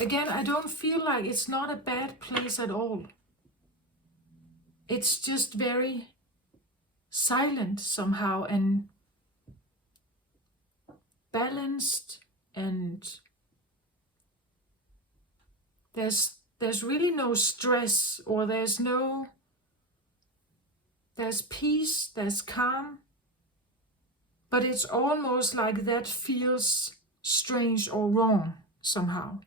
Again, I don't feel like it's not a bad place at all. It's just very silent somehow, and balanced, and there's really no stress, or there's peace, there's calm, but it's almost like that feels strange or wrong somehow.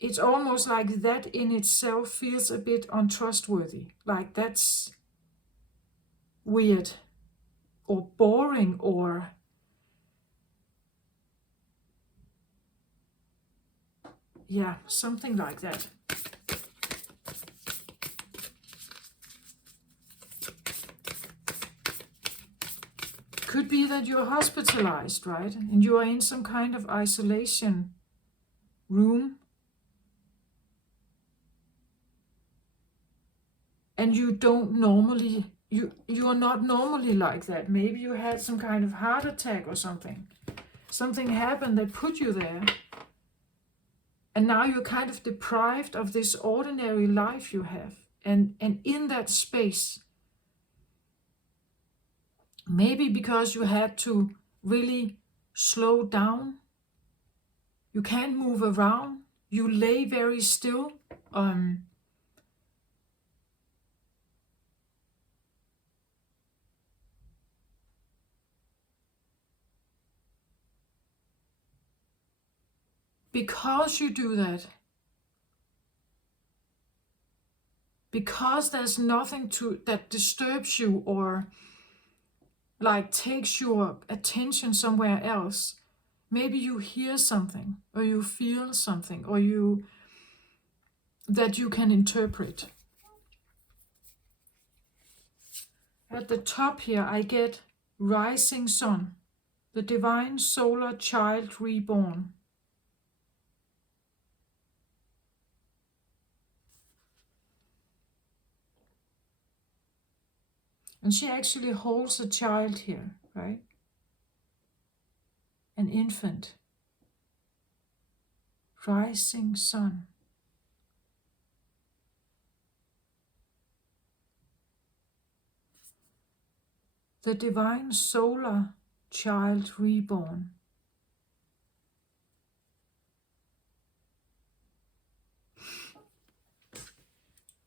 It's almost like that in itself feels a bit untrustworthy, like that's weird or boring, or yeah, something like that. could be that you're hospitalized, right? And you are in some kind of isolation room. And you don't normally, you are not normally like that. Maybe you had some kind of heart attack or something. Something happened that put you there. And now you're kind of deprived of this ordinary life you have. And in that space, maybe because you had to really slow down, you can't move around, you lay very still. Because you do that, because there's nothing that disturbs you or like takes your attention somewhere else, maybe you hear something or you feel something or that you can interpret. At the top here I get rising sun, the divine solar child reborn. And she actually holds a child here, right? An infant. Rising sun. The divine solar child reborn.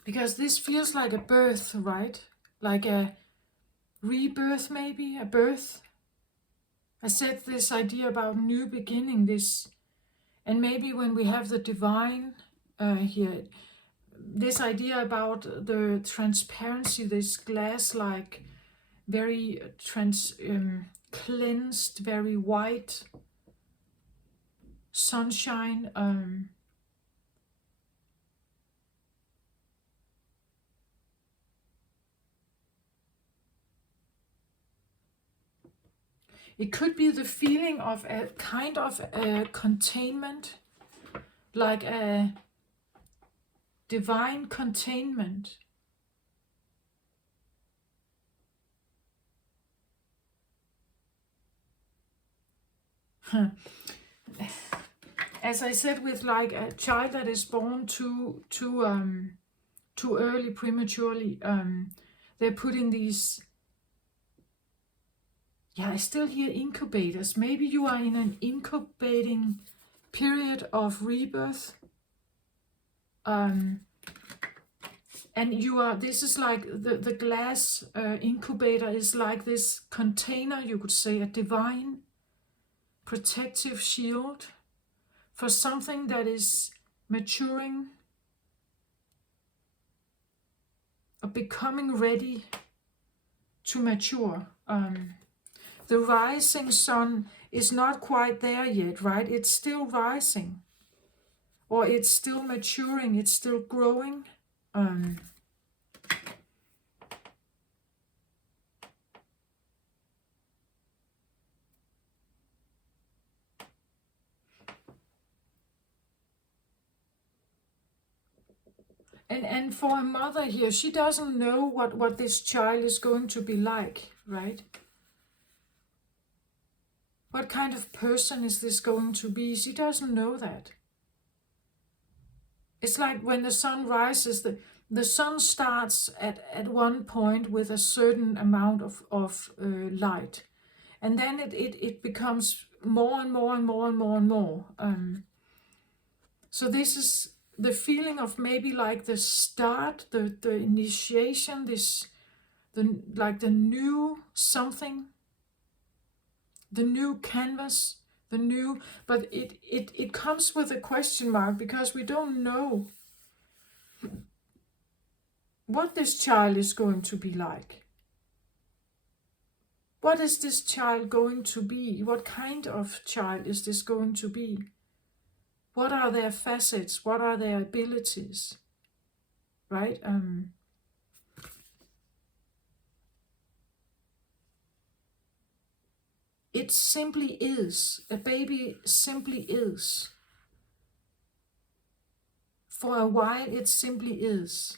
Because this feels like a birth, right? Like a rebirth, maybe, a birth. I said this idea about new beginning, this, and maybe when we have the divine here, this idea about the transparency, this glass-like, very cleansed, very white sunshine. It could be the feeling of a kind of a containment, like a divine containment. As I said, with like a child that is born too early, prematurely, they're put in these. Yeah, I still hear incubators. Maybe you are in an incubating period of rebirth. And you are, this is like the glass incubator is like this container, you could say, a divine protective shield for something that is maturing or becoming ready to mature. The rising sun is not quite there yet, right? It's still rising, or it's still maturing, it's still growing. And for a mother here, she doesn't know what this child is going to be like, right? What kind of person is this going to be? She doesn't know that. It's like when the sun rises, the sun starts at one point with a certain amount of light. And then it becomes more and more and more and more and more. So this is the feeling of maybe like the start, the initiation, like the new something, the new canvas, but it comes with a question mark because we don't know what this child is going to be like. What is this child going to be? What kind of child is this going to be? What are their facets? What are their abilities? Right? it simply is. A baby simply is. For a while, it simply is.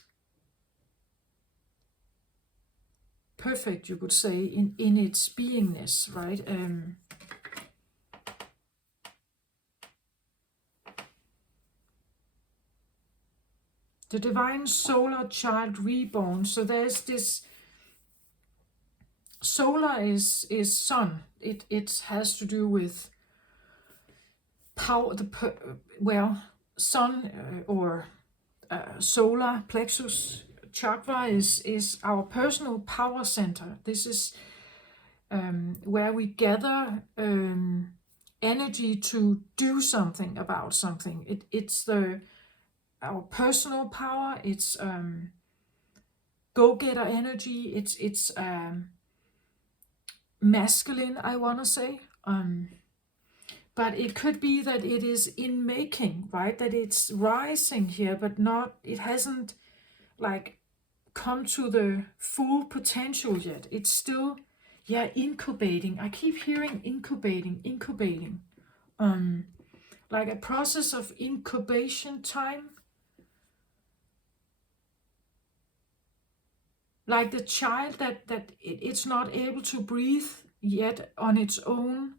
Perfect, you could say, in its beingness, right? The divine solar child reborn. So there's this solar is sun. It has to do with power. Sun or solar plexus chakra is our personal power center. This is where we gather energy to do something about something. It's our personal power. It's go-getter energy. It's masculine, I want to say. But it could be that it is in making, right? That it's rising here, but not. It hasn't like come to the full potential yet. It's still, incubating. I keep hearing incubating. Like a process of incubation time. Like the child that it's not able to breathe yet on its own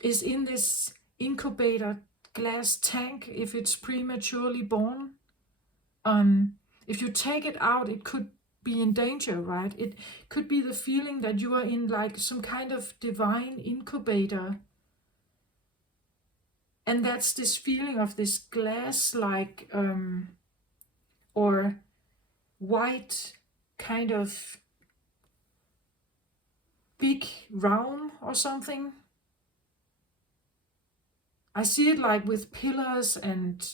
is in this incubator glass tank if it's prematurely born. If you take it out, it could be in danger, right? It could be the feeling that you are in like some kind of divine incubator. And that's this feeling of this glass like or white kind of big realm or something. I see it like with pillars and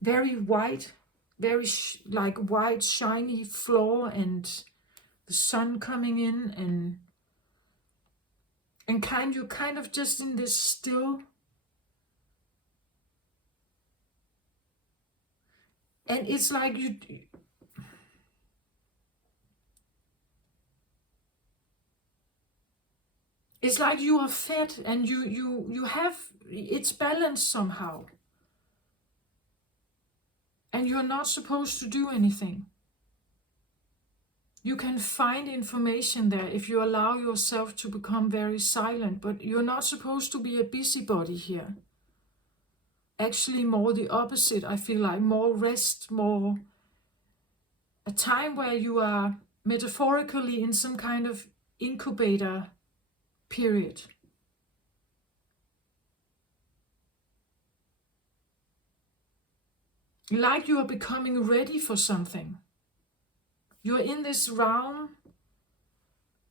very white, very like white shiny floor and the sun coming in and you're kind of just in this still. And it's like it's like you are fed and you have, it's balanced somehow. And you're not supposed to do anything. You can find information there if you allow yourself to become very silent, but you're not supposed to be a busybody here. Actually, more the opposite, I feel like. More rest, more a time where you are metaphorically in some kind of incubator period. Like you are becoming ready for something. You're in this realm,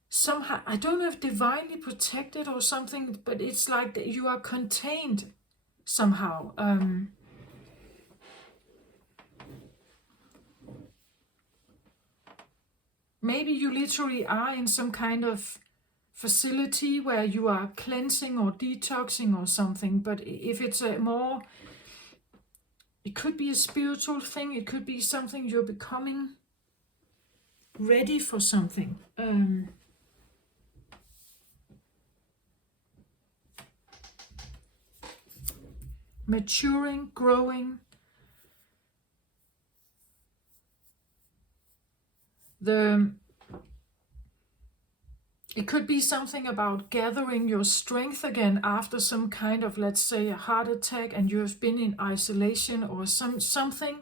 somehow, I don't know if divinely protected or something, but it's like that you are contained somehow. Maybe you literally are in some kind of facility where you are cleansing or detoxing or something, but if it's a more, it could be a spiritual thing, it could be something you're becoming ready for something. Maturing, growing. It could be something about gathering your strength again after some kind of, let's say, a heart attack and you have been in isolation or something.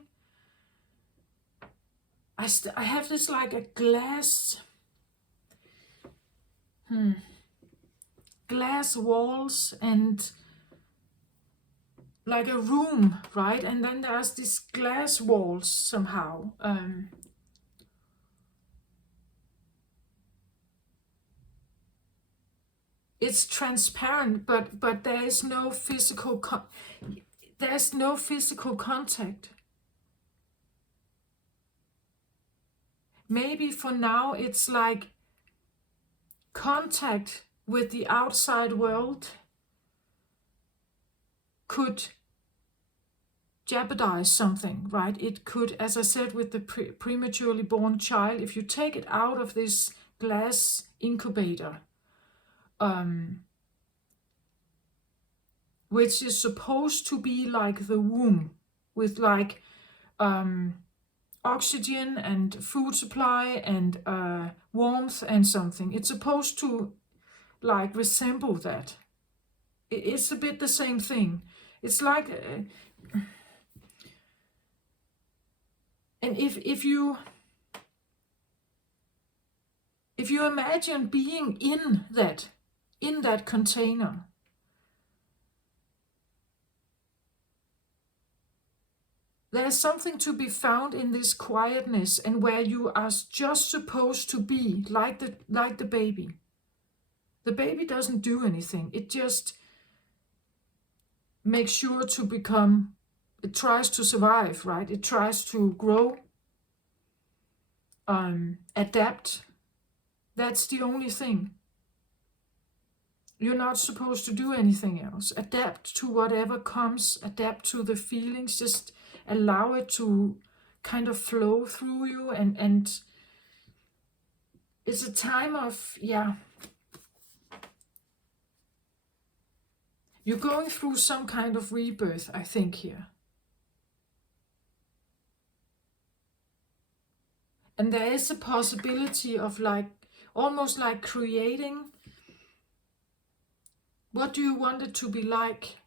I have this like a glass walls and like a room, right? And then there's these glass walls somehow. It's transparent, but there is no physical there's no physical contact. Maybe for now it's like contact with the outside world could jeopardize something, right? It could, as I said, with the prematurely born child, if you take it out of this glass incubator, which is supposed to be like the womb, with like oxygen and food supply and warmth and something. It's supposed to like resemble that. It's a bit the same thing. It's like, and if you imagine being in that container, there's something to be found in this quietness, and where you are just supposed to be like the baby. The baby doesn't do anything. It just makes sure to become, it tries to survive, right? It tries to grow, adapt. That's the only thing. You're not supposed to do anything else. Adapt to whatever comes, adapt to the feelings, just allow it to kind of flow through you, and it's a time of, you're going through some kind of rebirth, I think, here. And there is a possibility of like, almost like creating, what do you want it to be like?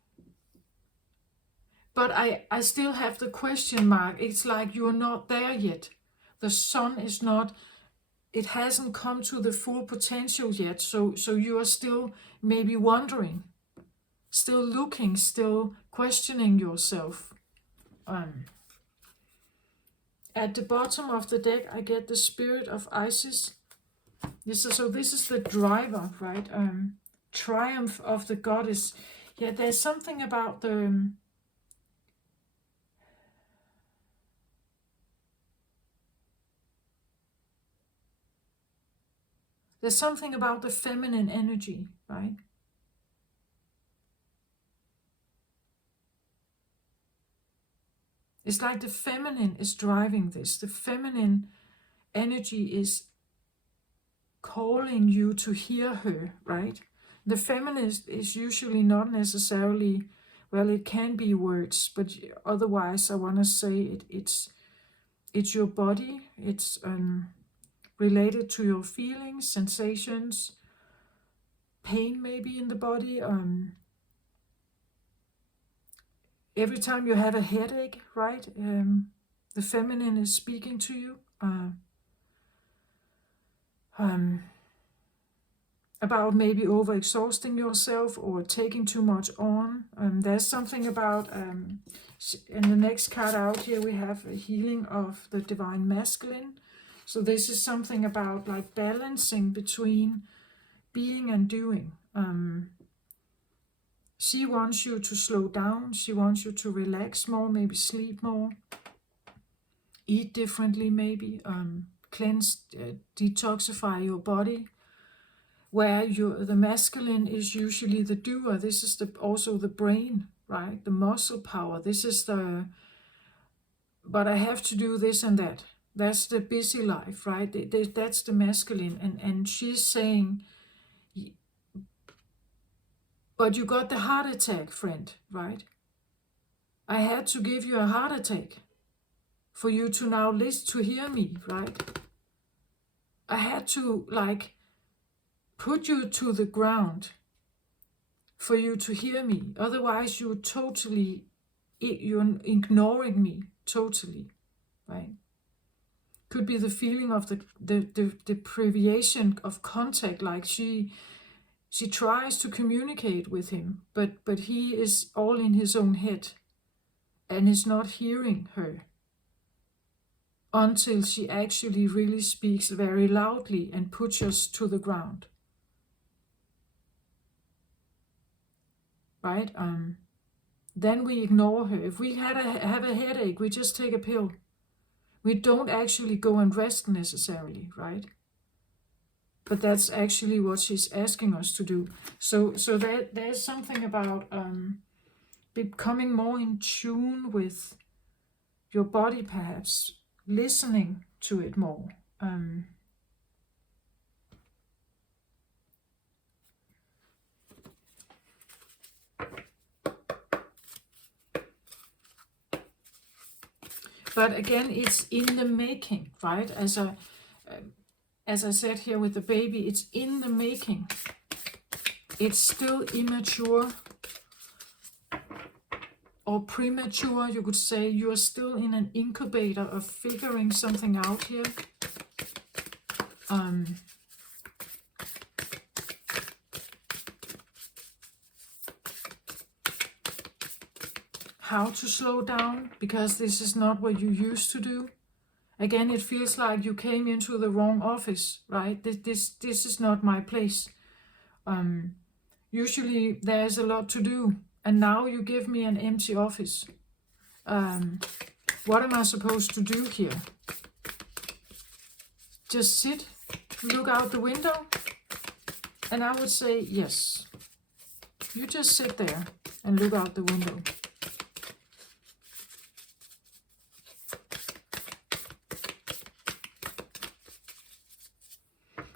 But I still have the question mark. It's like you're not there yet. The sun is not, it hasn't come to the full potential yet. So you are still maybe wondering, still looking, still questioning yourself. At the bottom of the deck, I get the Spirit of Isis. This is the driver, right? Triumph of the goddess. Yeah, there's something about the... There's something about the feminine energy, right? It's like the feminine is driving this. The feminine energy is calling you to hear her, right? The feminine is usually not necessarily, well, it can be words, but otherwise I want to say it's your body. It's related to your feelings, sensations, pain maybe in the body. Every time you have a headache, right? The feminine is speaking to you. About maybe overexhausting yourself or taking too much on. There's something about, in the next card out here, we have a healing of the divine masculine. So this is something about like balancing between being and doing. She wants you to slow down. She wants you to relax more, maybe sleep more, eat differently maybe, cleanse, detoxify your body. Where the masculine is usually the doer. This is also the brain, right? The muscle power. This is but I have to do this and that. That's the busy life, right? That's the masculine. And she's saying, but you got the heart attack, friend, right? I had to give you a heart attack for you to now listen, to hear me, right? I had to like put you to the ground for you to hear me. Otherwise you're ignoring me totally, right? Could be the feeling of the deprivation of contact, like she tries to communicate with him, but he is all in his own head and is not hearing her until she actually really speaks very loudly and puts us to the ground. Right? Then we ignore her. If we have a headache, we just take a pill. We don't actually go and rest necessarily, right? But that's actually what she's asking us to do. So there's something about becoming more in tune with your body, perhaps listening to it more. But again, it's in the making, right? As I said here with the baby, it's in the making. It's still immature or premature, you could say. You are still in an incubator of figuring something out here. How to slow down, because this is not what you used to do. Again, it feels like you came into the wrong office, right? This is not my place. Usually there's a lot to do, and now you give me an empty office. What am I supposed to do here? Just sit, look out the window? And I would say yes. You just sit there and look out the window.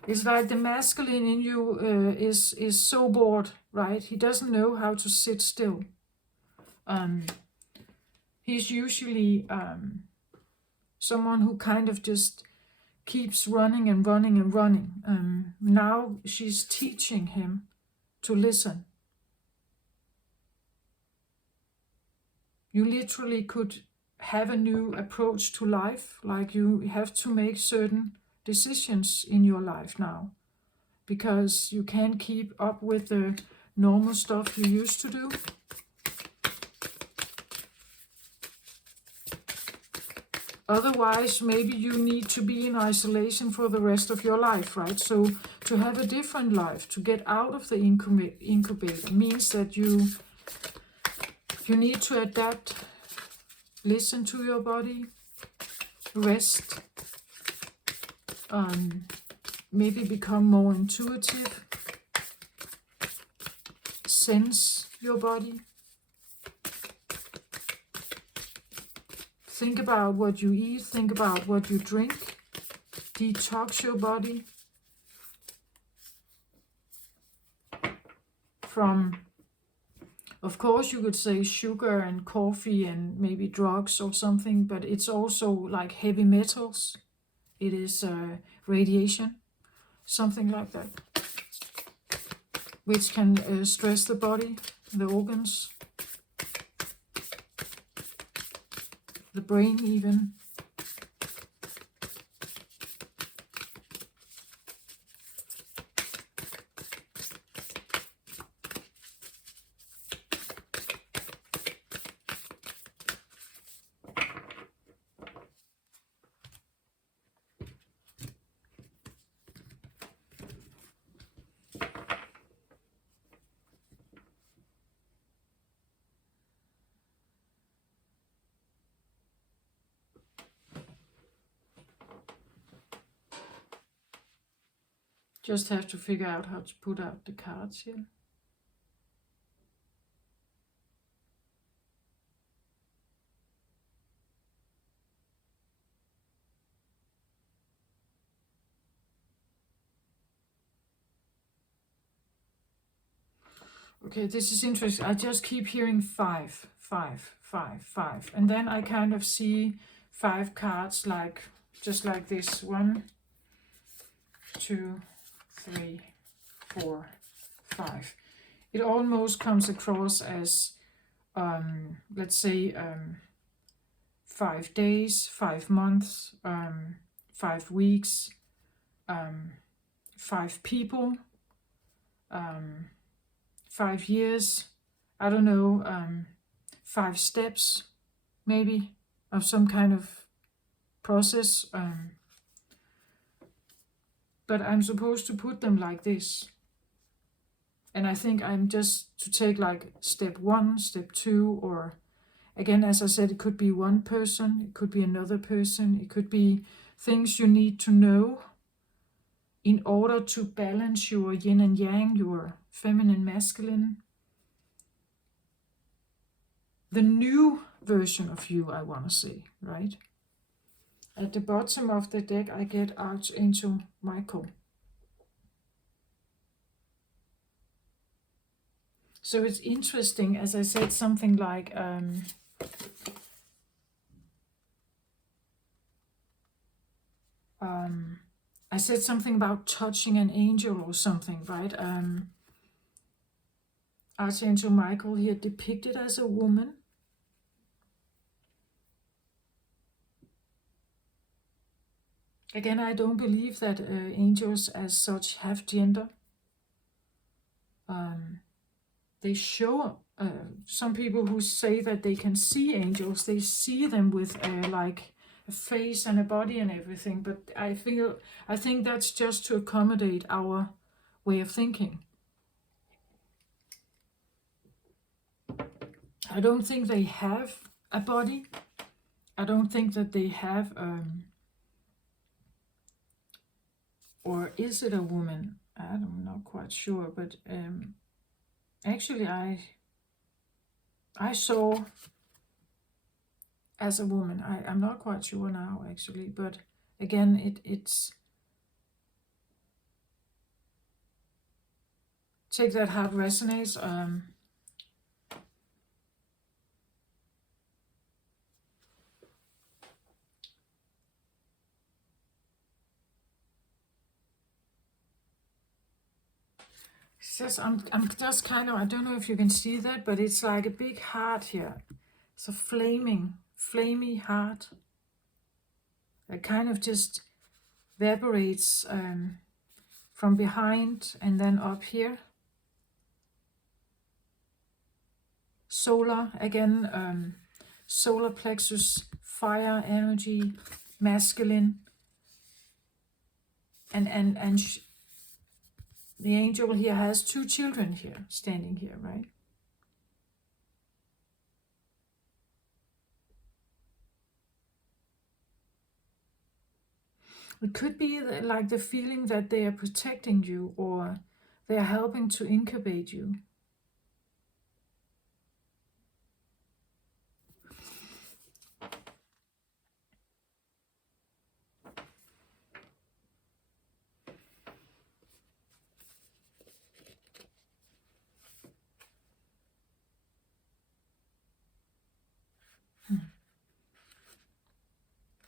It's like the masculine in you is so bored, right? He doesn't know how to sit still. He's usually someone who kind of just keeps running and running and running. Now she's teaching him to listen. You literally could have a new approach to life, like you have to make certain decisions in your life now, because you can't keep up with the normal stuff you used to do. Otherwise, maybe you need to be in isolation for the rest of your life, right? So to have a different life, to get out of the incubator, means that you need to adapt, listen to your body, rest, maybe become more intuitive, sense your body. Think about what you eat, think about what you drink, detox your body from, of course you could say sugar and coffee and maybe drugs or something, but it's also like heavy metals. It is radiation, something like that, which can stress the body, the organs, the brain even. Just have to figure out how to put out the cards here. Okay, this is interesting. I just keep hearing 5, 5, 5, 5. And then I kind of see 5 cards like, just like this. 1, 2, 3, 4, 5. It almost comes across as, let's say, 5 days, 5 months, 5 weeks, 5 people, 5 years, I don't know, 5 steps, maybe, of some kind of process. But I'm supposed to put them like this. And I think I'm just to take like step 1, step 2, or again, as I said, it could be one person, it could be another person, it could be things you need to know in order to balance your yin and yang, your feminine, masculine. The new version of you, I want to say, right? At the bottom of the deck, I get Archangel Michael. So it's interesting, as I said, something like I said something about touching an angel or something, right? Archangel Michael here depicted as a woman. Again, I don't believe that angels as such have gender. They show, some people who say that they can see angels, they see them with like a face and a body and everything, but I think that's just to accommodate our way of thinking. I don't think they have a body. I don't think that they have, or is it a woman? I'm not quite sure, but actually I saw as a woman. I'm not quite sure now, actually, but again, it's take that how it resonates. Says I'm just kind of, I don't know if you can see that, but it's like a big heart here. It's a flamey heart that kind of just evaporates from behind and then up here. Solar again, solar plexus, fire energy, masculine, and the angel here has 2 children here, standing here, right? It could be like the feeling that they are protecting you, or they are helping to incubate you.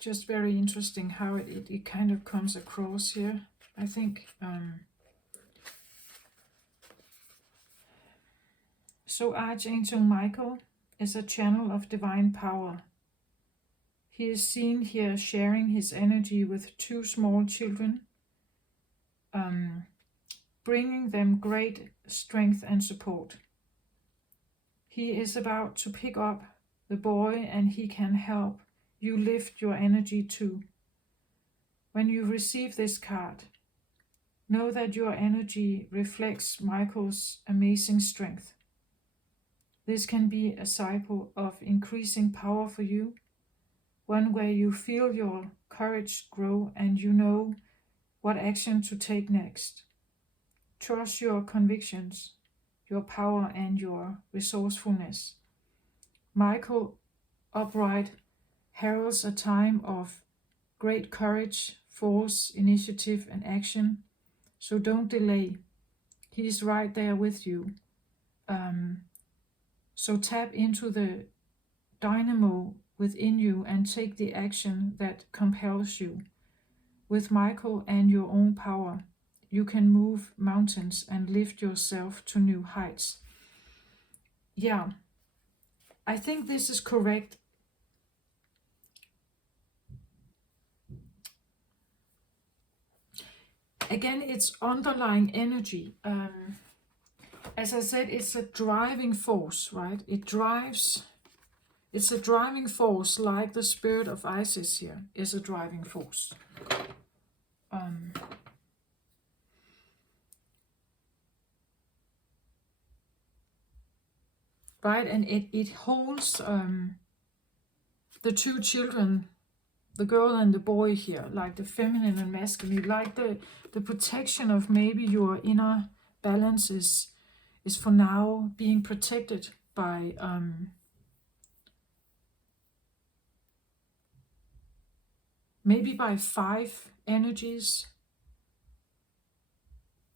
Just very interesting how it kind of comes across here, I think. So Archangel Michael is a channel of divine power. He is seen here sharing his energy with 2 small children, bringing them great strength and support. He is about to pick up the boy, and he can help you lift your energy too. When you receive this card, know that your energy reflects Michael's amazing strength. This can be a cycle of increasing power for you, one where you feel your courage grow and you know what action to take next. Trust your convictions, your power, and your resourcefulness. Michael upright heralds a time of great courage, force, initiative, and action. So don't delay. He is right there with you. So tap into the dynamo within you and take the action that compels you. With Michael and your own power, you can move mountains and lift yourself to new heights. Yeah, I think this is correct. Again, it's underlying energy. As I said, it's a driving force, right? It's a driving force, like the spirit of Isis here is a driving force. Right, and it holds the 2 children, the girl and the boy here, like the feminine and masculine, like the protection of maybe your inner balance is for now being protected by maybe by 5 energies,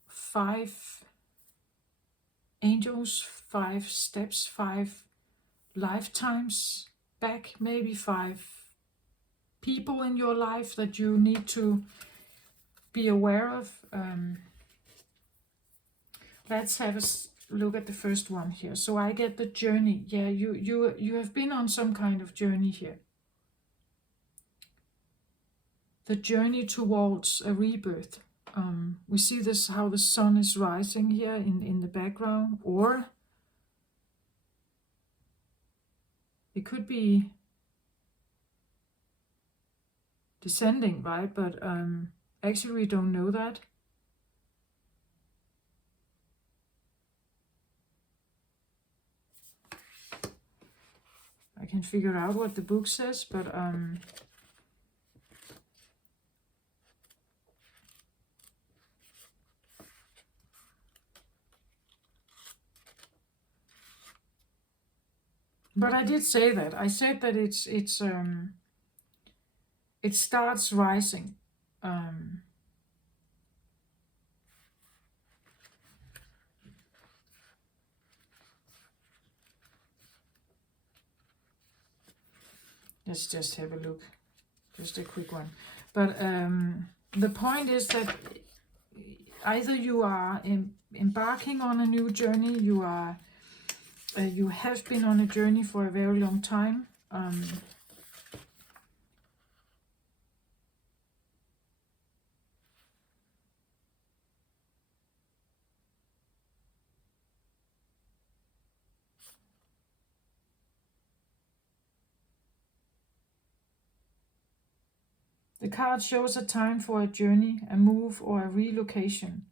5 angels, 5 steps, 5 lifetimes back, maybe 5 people in your life that you need to be aware of. Let's have a look at the first one here. So I get the journey. Yeah, you have been on some kind of journey here. The journey towards a rebirth. We see this, how the sun is rising here in the background, or it could be descending, right? But actually we don't know that. I can figure out what the book says, but I did say that. I said that it starts rising. Let's just have a look. Just a quick one. But the point is that either you are embarking on a new journey, you have been on a journey for a very long time. The card shows a time for a journey, a move, or a relocation.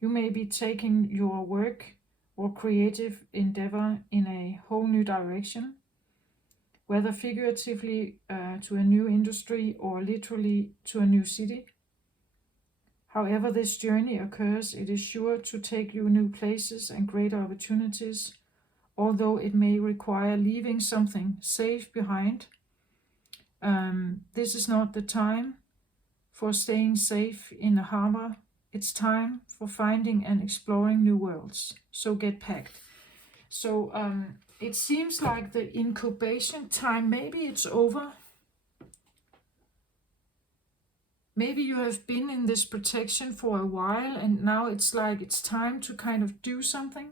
You may be taking your work or creative endeavor in a whole new direction, whether figuratively to a new industry or literally to a new city. However this journey occurs, it is sure to take you new places and greater opportunities, although it may require leaving something safe behind. This is not the time for staying safe in a harbor. It's time for finding and exploring new worlds. So get packed. So it seems like the incubation time, maybe it's over. Maybe you have been in this protection for a while and now it's like it's time to kind of do something.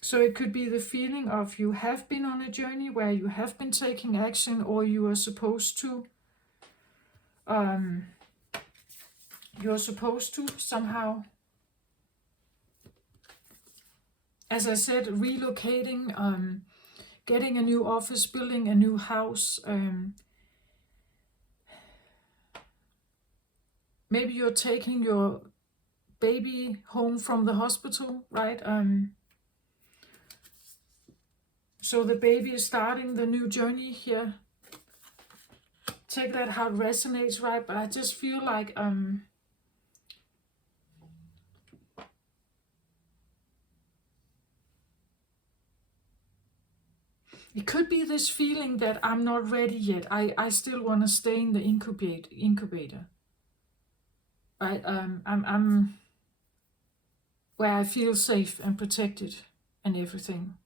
So it could be the feeling of you have been on a journey where you have been taking action, or you are supposed to somehow, as I said, relocating, getting a new office, building a new house. Maybe you're taking your baby home from the hospital, right? So the baby is starting the new journey here. Take that how it resonates, right? But I just feel like it could be this feeling that I'm not ready yet. I still want to stay in the incubator. Right? I'm where I feel safe and protected and everything.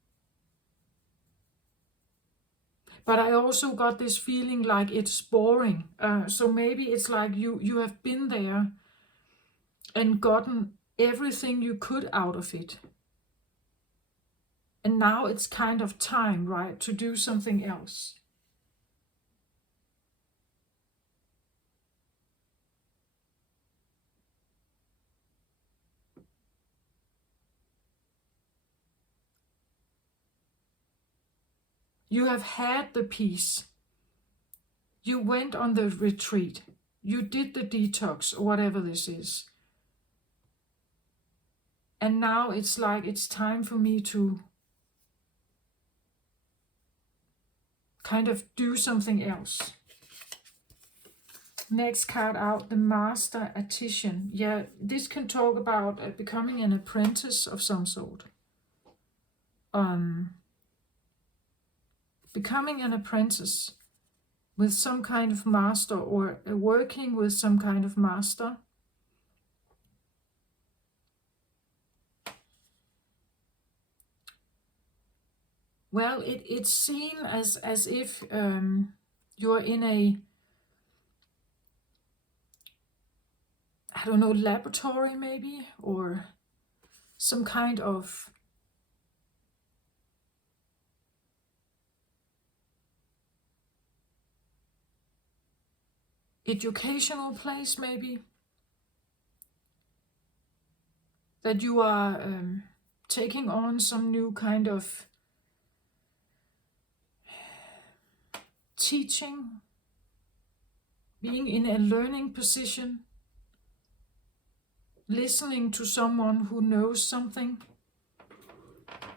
But I also got this feeling like it's boring. So maybe it's like you have been there and gotten everything you could out of it. And now it's kind of time, right, to do something else. You have had the peace. You went on the retreat. You did the detox, or whatever this is. And now it's like it's time for me to kind of do something else. Next card out, the Master Artisan. Yeah, this can talk about becoming an apprentice of some sort. Becoming an apprentice with some kind of master, or working with some kind of master. well, it's seen as if you're in a, I don't know, laboratory maybe, or some kind of educational place maybe, that you are taking on some new kind of teaching, being in a learning position, listening to someone who knows something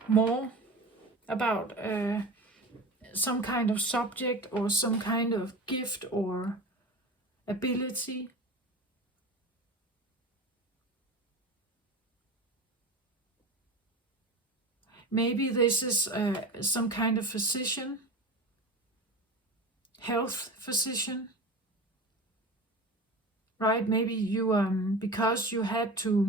more about some kind of subject or some kind of gift or ability. Maybe this is some kind of physician, health physician, right? Maybe you, because you had to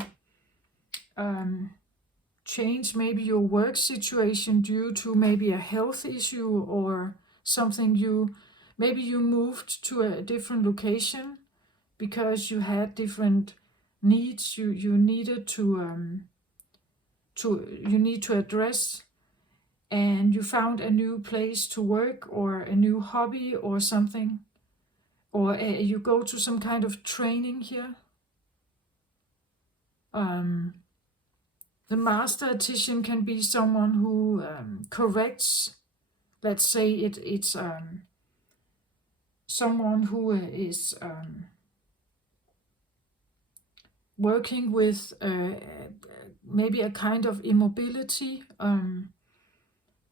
change maybe your work situation due to maybe a health issue or something, maybe you moved to a different location because you had different needs you needed you need to address, and you found a new place to work or a new hobby or something, or you go to some kind of training here. The master artisan can be someone who corrects, let's say it's someone who is working with maybe a kind of immobility,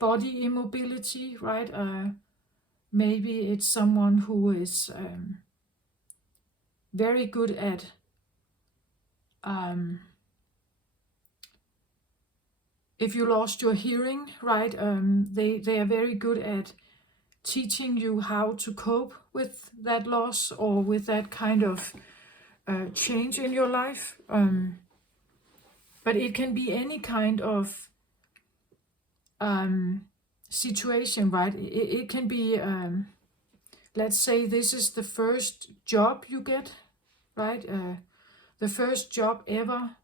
body immobility, right? Maybe it's someone who is very good at if you lost your hearing, right? They are very good at teaching you how to cope with that loss or with that kind of change in your life. But it can be any kind of situation, right? It can be, let's say this is the first job you get, right? The first job ever,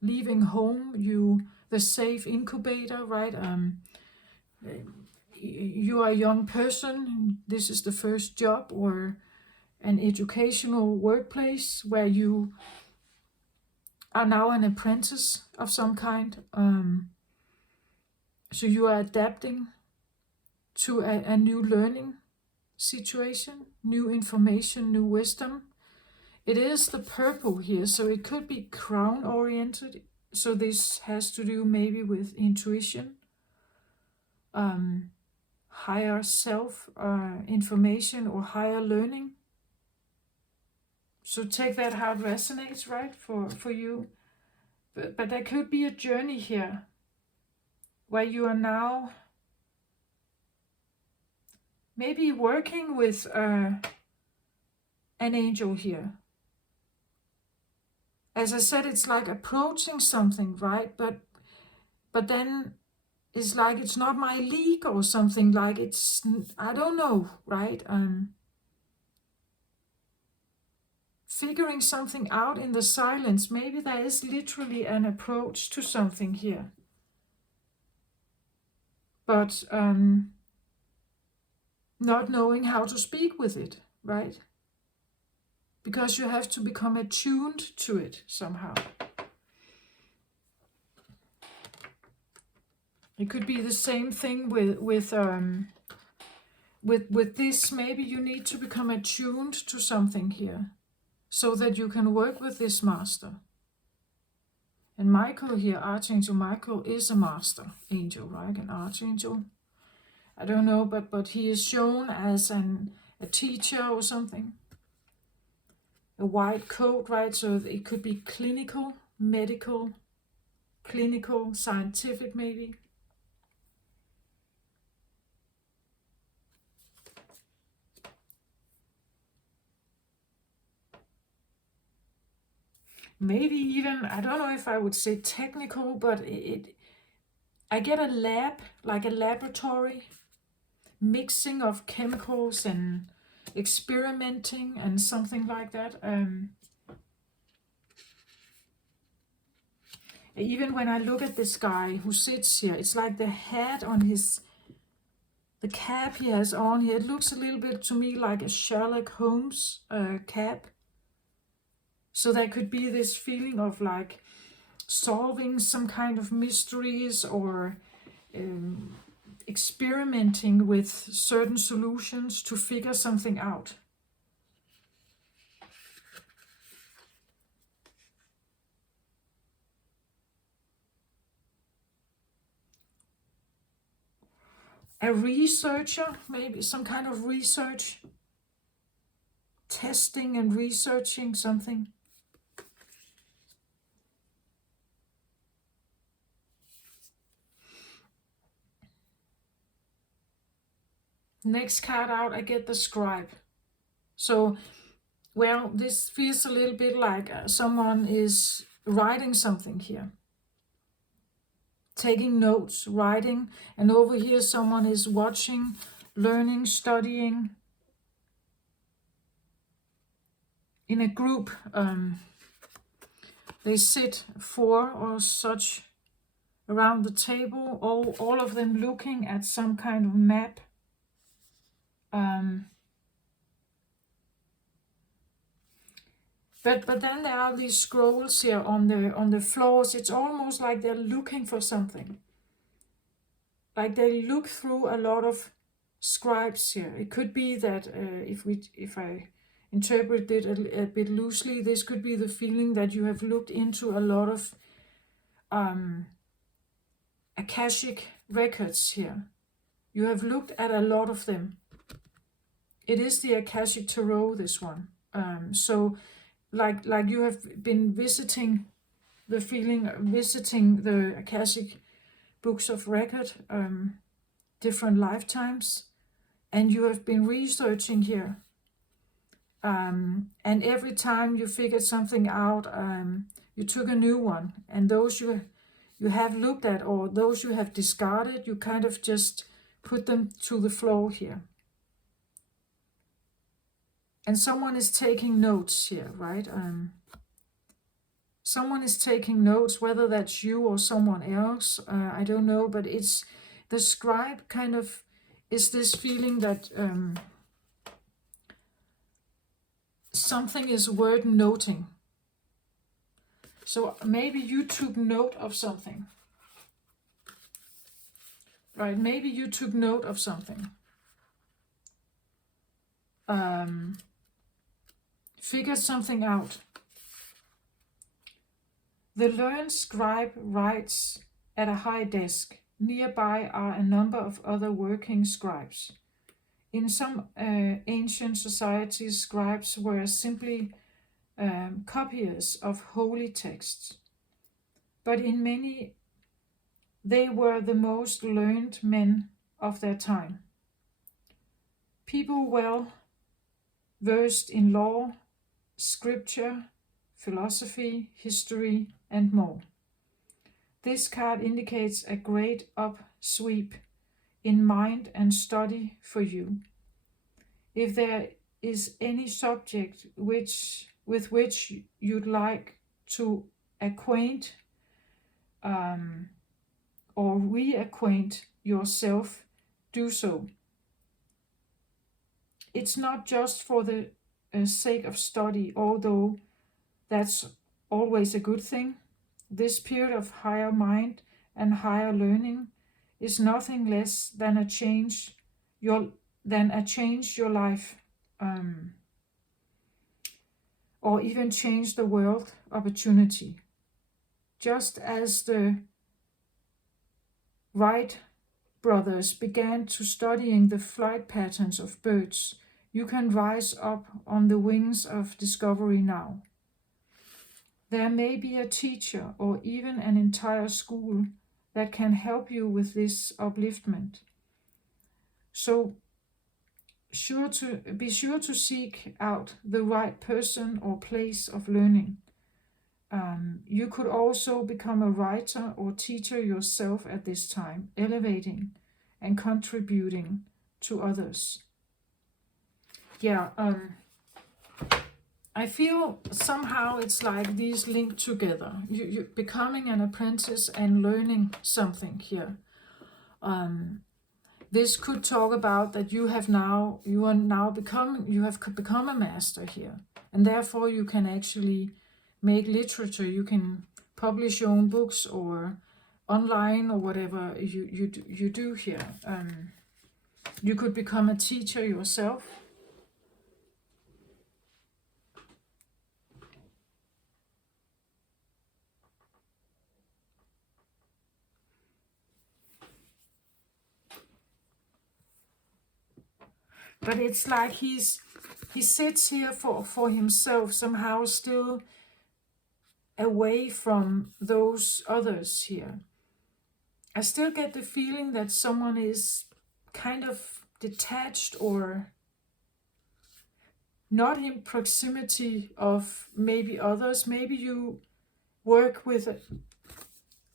leaving home, the safe incubator, right? You are a young person, this is the first job, or an educational workplace where you are now an apprentice of some kind. So you are adapting to a new learning situation, new information, new wisdom. It is the purple here, so it could be crown oriented. So this has to do maybe with intuition, higher self information or higher learning. So take that how it resonates, right, for you. But there could be a journey here where you are now maybe working with an angel here. As I said, it's like approaching something, right? But then it's like it's not my league or something, like it's, I don't know, right? Figuring something out in the silence. Maybe there is literally an approach to something here. But not knowing how to speak with it, right? Because you have to become attuned to it somehow. It could be the same thing with this. Maybe you need to become attuned to something here, so that you can work with this master. And Michael here, Archangel Michael, is a master angel, right? An archangel. I don't know, but he is shown as a teacher or something. A white coat, right? So it could be clinical, medical, clinical, scientific maybe. Maybe even, I don't know if I would say technical, but I get a lab, like a laboratory, mixing of chemicals and experimenting and something like that. Even when I look at this guy who sits here, it's like the hat on the cap he has on here. It looks a little bit to me like a Sherlock Holmes cap. So there could be this feeling of like solving some kind of mysteries or experimenting with certain solutions to figure something out. A researcher, maybe some kind of research, testing and researching something. Next card out, I get the scribe. So, well, this feels a little bit like someone is writing something here. Taking notes, writing, and over here someone is watching, learning, studying. In a group, they sit 4 or such around the table, all of them looking at some kind of map. But then there are these scrolls here on the floors. It's almost like they're looking for something. Like they look through a lot of scribes here. It could be that if I interpret it a bit loosely, this could be the feeling that you have looked into a lot of Akashic records here. You have looked at a lot of them. It is the Akashic Tarot, this one. So like you have been visiting the Akashic books of record, different lifetimes, and you have been researching here. And every time you figured something out, you took a new one, and those you have looked at or those you have discarded, you kind of just put them to the floor here. And someone is taking notes here, right? Someone is taking notes, whether that's you or someone else, I don't know, but it's the scribe kind of is this feeling that something is worth noting. So maybe you took note of something, right? Maybe you took note of something. Figured something out. The learned scribe writes at a high desk. Nearby are a number of other working scribes. In some ancient societies, scribes were simply copiers of holy texts. But in many, they were the most learned men of their time. People well versed in law, scripture, philosophy, history, and more. This card indicates a great upsweep in mind and study for you. If there is any subject with which you'd like to acquaint or reacquaint yourself, do so. It's not just for the sake of study, although that's always a good thing. This period of higher mind and higher learning is nothing less than a change your life, or even change the world opportunity. Just as the Wright brothers began to studying the flight patterns of birds, you can rise up on the wings of discovery now. There may be a teacher or even an entire school that can help you with this upliftment. So be sure to seek out the right person or place of learning. You could also become a writer or teacher yourself at this time, elevating and contributing to others. Yeah, I feel somehow it's like these link together. You becoming an apprentice and learning something here. This could talk about that you have become a master here, and therefore you can actually make literature. You can publish your own books or online or whatever you do here. You could become a teacher yourself. But it's like he sits here for himself, somehow still away from those others here. I still get the feeling that someone is kind of detached or not in proximity of maybe others. Maybe you work with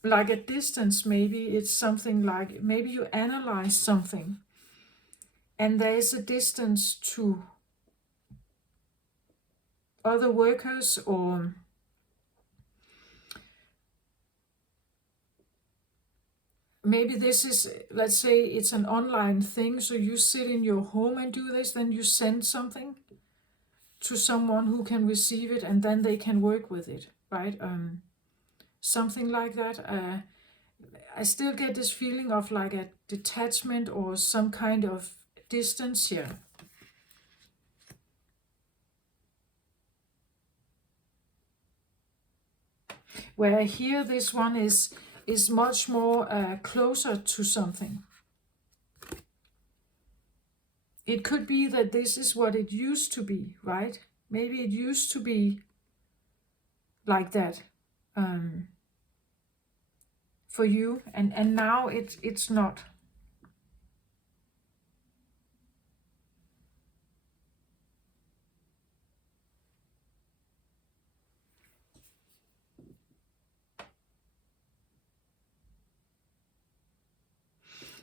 like a distance. Maybe it's something like, maybe you analyze something and there is a distance to other workers, or maybe this is, let's say it's an online thing, so you sit in your home and do this, then you send something to someone who can receive it and then they can work with it, right? Something like that. I still get this feeling of like a detachment or some kind of distance here. Where here this one is much more closer to something. It could be that this is what it used to be, right? Maybe it used to be like that for you, and now it's not.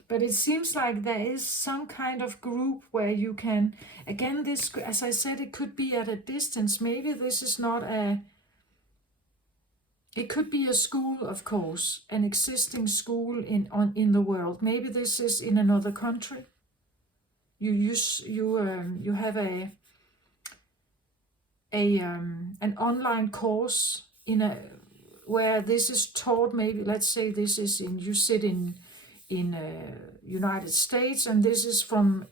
But it seems like there is some kind of group where you can, again, this, as I said, it could be at a distance. Maybe this is not it could be a school, of course, an existing school in the world. Maybe this is in another country. You have an online course where this is taught. Maybe let's say this is you sit in United States, and this is from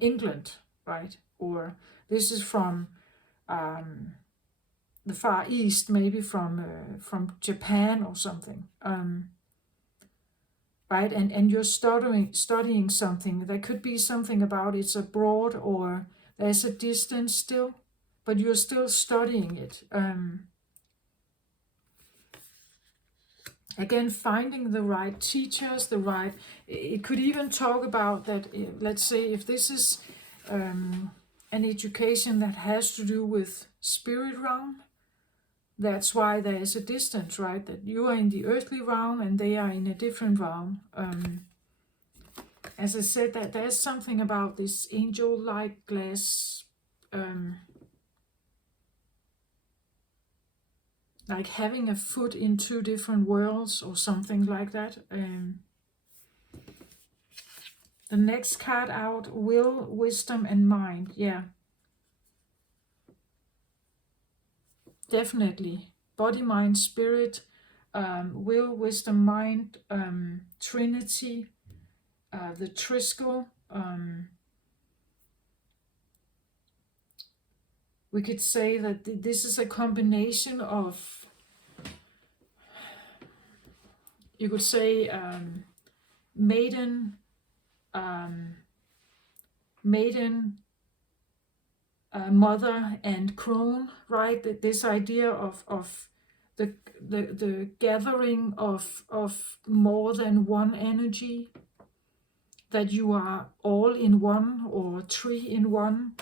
England, right? Or this is from the Far East, maybe from Japan or something, right? And you're studying something. There could be something about it's abroad, or there's a distance still, but you're still studying it. Again, finding the right teachers, it could even talk about that, let's say if this is an education that has to do with spirit realm, that's why there is a distance, right? That you are in the earthly realm and they are in a different realm. As I said, that there's something about this angel-like glass, like having a foot in two different worlds or something like that. The next card out, will, wisdom, and mind. Yeah, definitely. Body, mind, spirit, will, wisdom, mind, Trinity, the Triskel. We could say that this is a combination of, you could say, maiden, mother, and crone, right? That this idea of the gathering of more than one energy, that you are all in one or three in one.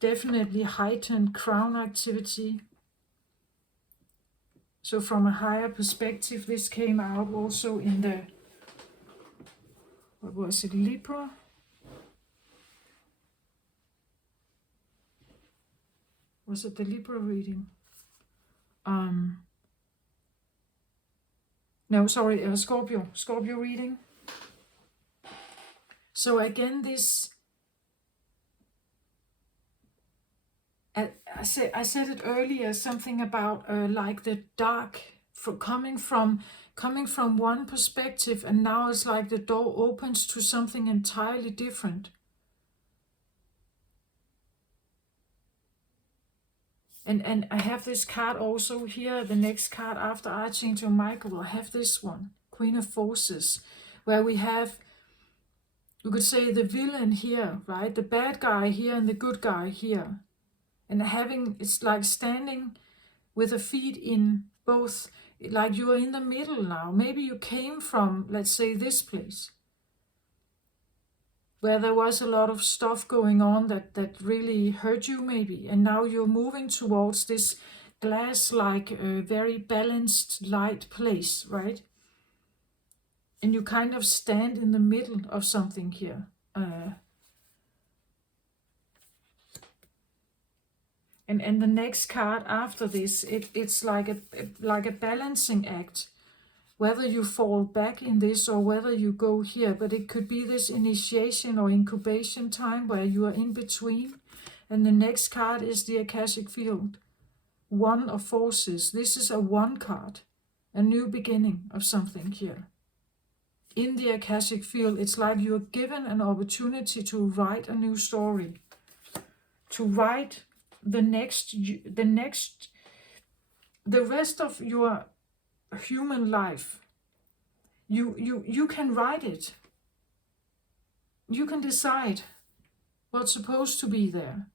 definitely heightened crown activity. So from a higher perspective, this came out also in the, what was it, Libra? Was it the Libra reading? No, sorry, Scorpio reading. So again, this, I said it earlier, something about like the dark for coming from one perspective, and now it's like the door opens to something entirely different. And I have this card also here, the next card after Archangel Michael. I have this one, Queen of Forces, where we have, you could say, the villain here, right? The bad guy here and the good guy here. And having, it's like standing with a feet in both, like you are in the middle now. Maybe you came from, let's say, this place, where there was a lot of stuff going on that really hurt you maybe. And now you're moving towards this glass-like, very balanced, light place, right? And you kind of stand in the middle of something here. And the next card after this, it's like a balancing act. Whether you fall back in this or whether you go here, but it could be this initiation or incubation time where you are in between. And the next card is the Akashic Field. One of Forces. This is a one card. A new beginning of something here. In the Akashic Field, it's like you're given an opportunity to write a new story. To write the rest of your human life. You can write it. You can decide what's supposed to be there.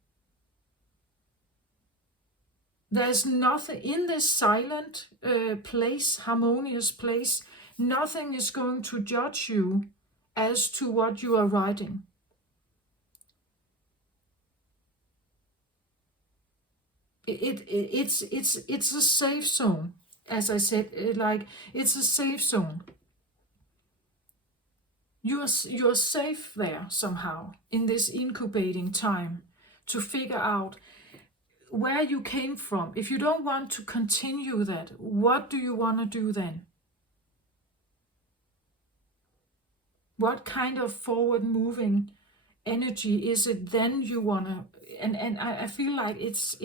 There's nothing in this silent place, harmonious place. Nothing is going to judge you as to what you are writing. It's a safe zone. As I said, like, it's a safe zone. You're safe there somehow in this incubating time to figure out where you came from. If you don't want to continue that, what do you want to do then? What kind of forward moving energy is it then you want to, and I feel like it's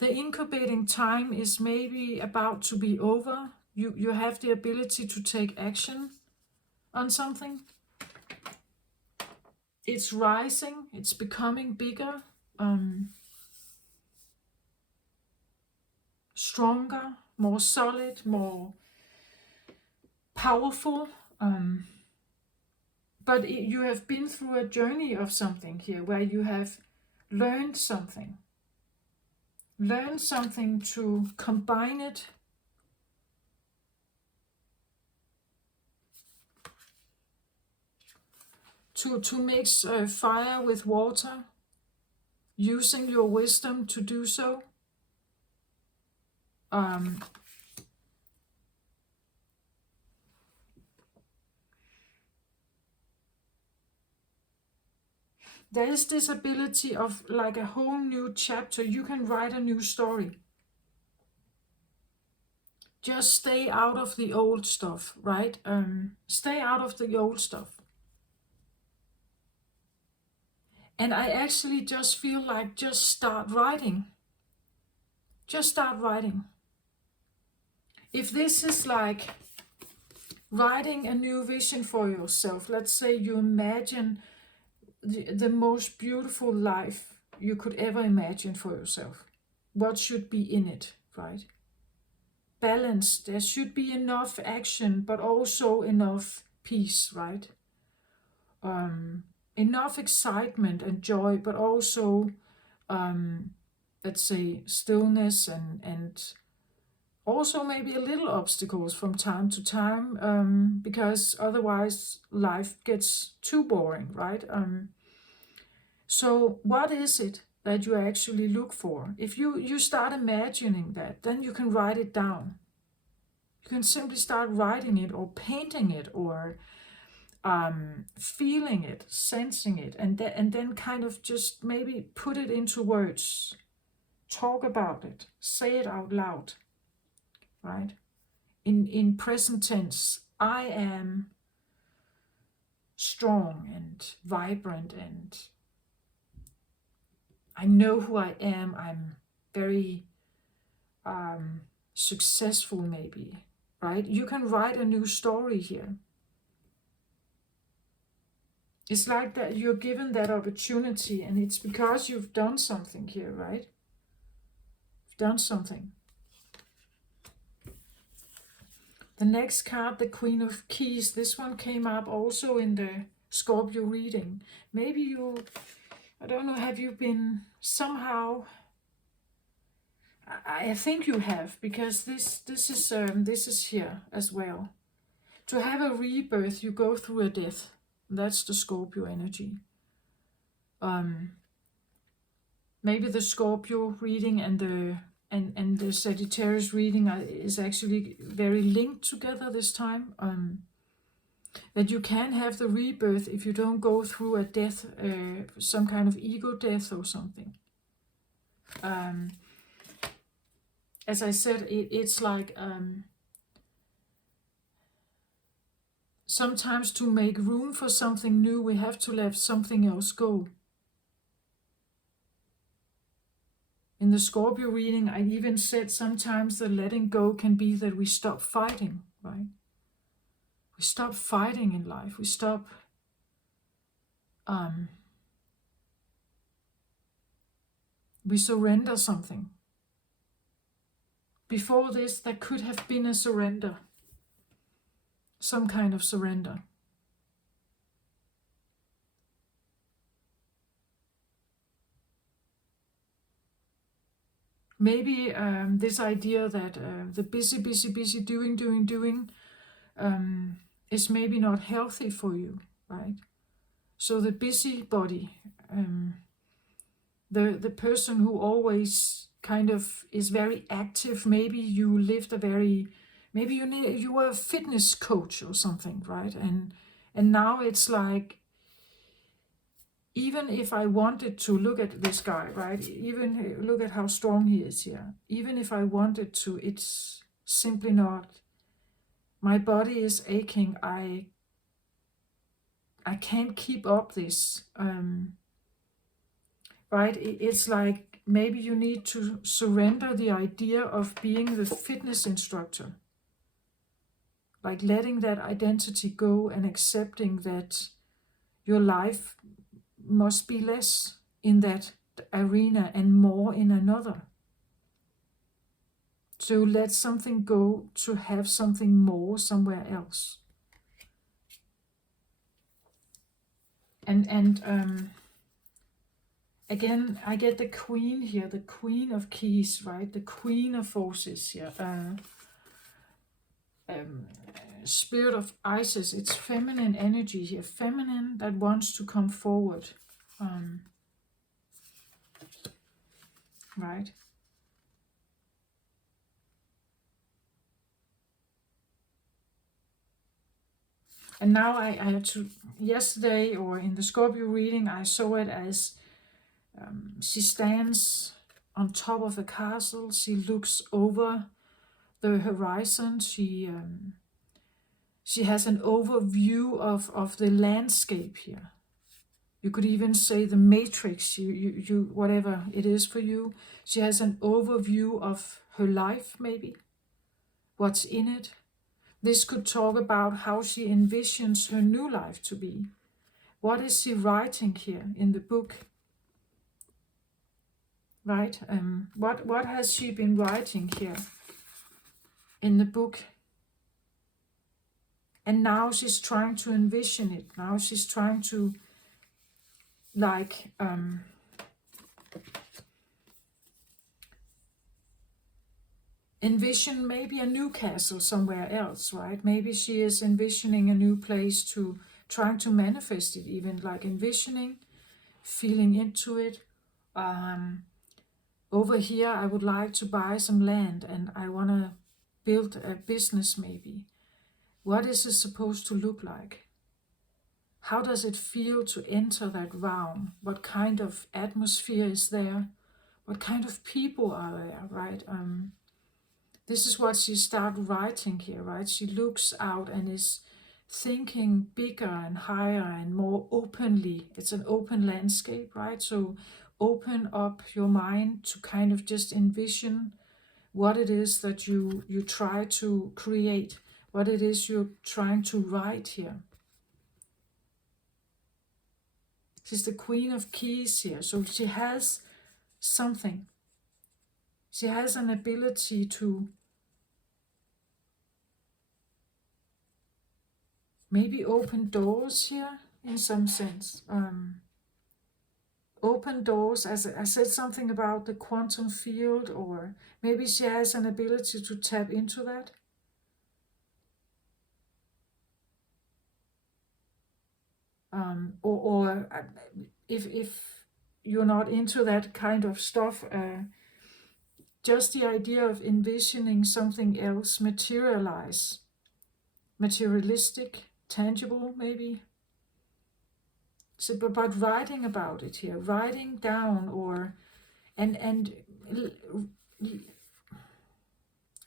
the incubating time is maybe about to be over. You have the ability to take action on something. It's rising, it's becoming bigger, stronger, more solid, more powerful. But you have been through a journey of something here where you have learned something. Learn something to combine it. To mix fire with water, using your wisdom to do so. There is this ability of like a whole new chapter. You can write a new story. Just stay out of the old stuff, right? Stay out of the old stuff. And I actually just feel like just start writing. Just start writing. If this is like writing a new vision for yourself, let's say you imagine the most beautiful life you could ever imagine for yourself. What should be in it, right? Balance. There should be enough action, but also enough peace, right? Enough excitement and joy, but also, let's say, stillness and also maybe a little obstacles from time to time, because otherwise life gets too boring, right? So what is it that you actually look for. If you start imagining that, then you can write it down. You can simply start writing it or painting it or feeling it, sensing it, and then kind of just maybe put it into words. Talk about it. Say it out loud, right? In present tense, I am strong and vibrant, and I know who I am. I'm very successful, maybe, right? You can write a new story here. It's like that you're given that opportunity, and it's because you've done something here, right? You've done something. The next card, the Queen of Keys, this one came up also in the Scorpio reading. Maybe you, I don't know, have you been somehow, I think you have, because this is here as well. To have a rebirth, you go through a death. That's the Scorpio energy. Maybe the Scorpio reading and the Sagittarius reading is actually very linked together this time. That you can have the rebirth if you don't go through a death, some kind of ego death or something. As I said, it's like sometimes to make room for something new, we have to let something else go. In the Scorpio reading, I even said sometimes the letting go can be that we stop fighting, right? We stop fighting in life. We stop we surrender something. Before this, there could have been a surrender. Some kind of surrender. Maybe this idea that the busy doing is maybe not healthy for you, right? So the busybody, the person who always kind of is very active, maybe you lived a very, maybe you were a fitness coach or something, right? And now it's like, even if I wanted to look at this guy, right? Even look at how strong he is here. Even if I wanted to, it's simply not. My body is aching. I can't keep up this. Right? It's like maybe you need to surrender the idea of being the fitness instructor. Like letting that identity go and accepting that your life must be less in that arena and more in another. To let something go to have something more somewhere else. And again, I get the Queen here, the Queen of Keys, right? The Queen of Forces here. Spirit of Isis, it's feminine energy here, feminine that wants to come forward, right? And now I had to, yesterday or in the Scorpio reading, I saw it as she stands on top of a castle, she looks over the horizon, she has an overview of the landscape here. You could even say the matrix, you whatever it is for you. She has an overview of her life, maybe, what's in it. This could talk about how she envisions her new life to be. What is she writing here in the book? Right? What has she been writing here in the book? And now she's trying to envision it. Now she's trying to, like, envision maybe a new castle somewhere else, right? Maybe she is envisioning a new place, trying to manifest it, even like envisioning, feeling into it, Over here, I would like to buy some land and I want to build a business maybe. What is it supposed to look like? How does it feel to enter that realm? What kind of atmosphere is there? What kind of people are there, right? This is what she started writing here, right? She looks out and is thinking bigger and higher and more openly. It's an open landscape, right? So open up your mind to kind of just envision what it is that you try to create, what it is you're trying to write here. She's the Queen of Keys here, so she has something. She has an ability to maybe open doors here in some sense. Open doors, as I said something about the quantum field, or maybe she has an ability to tap into that. Or if you're not into that kind of stuff, just the idea of envisioning something else materialize, materialistic, tangible maybe. So, but writing about it here, writing down, or and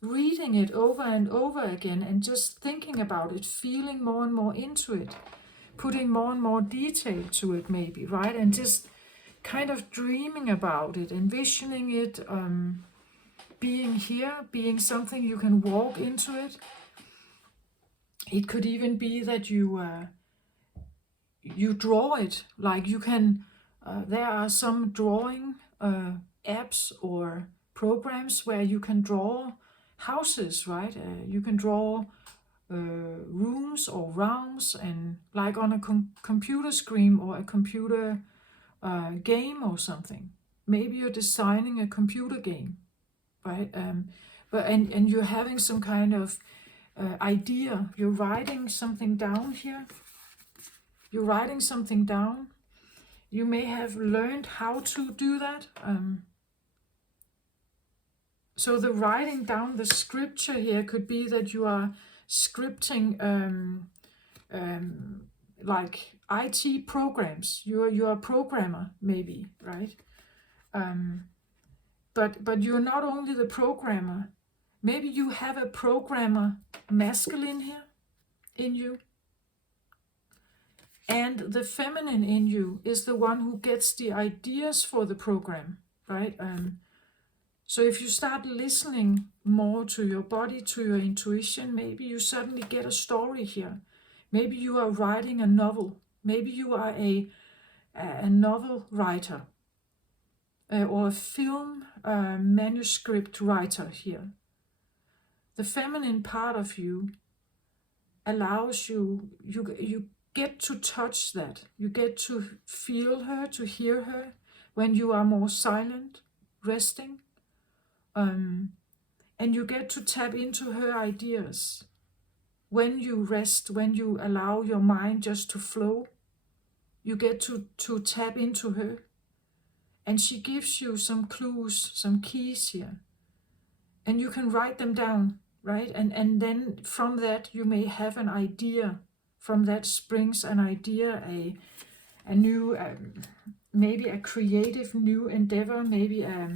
reading it over and over again, and just thinking about it, feeling more and more into it, putting more and more detail to it maybe, right? And just kind of dreaming about it, envisioning it, being here, being something you can walk into it. It could even be that you draw it, like you can, there are some drawing apps or programs where you can draw houses, right? You can draw rooms or realms, and like on a computer screen or a computer game or something. Maybe you're designing a computer game, right? And you're having some kind of idea. You're writing something down here. You're writing something down. You may have learned how to do that. So the writing down the scripture here could be that you are scripting like IT programs. You're a programmer maybe, right? But you're not only the programmer. Maybe you have a programmer masculine here in you. And the feminine in you is the one who gets the ideas for the program, right? So if you start listening more to your body, to your intuition, maybe you suddenly get a story here. Maybe you are writing a novel. Maybe you are a novel writer or a film manuscript writer here. The feminine part of you allows you get to touch that. You get to feel her, to hear her when you are more silent, resting. And you get to tap into her ideas. When you rest, when you allow your mind just to flow, you get to tap into her. And she gives you some clues, some keys here. And you can write them down, right? And then from that you may have an idea. From that springs an idea, a new, maybe a creative new endeavor, maybe a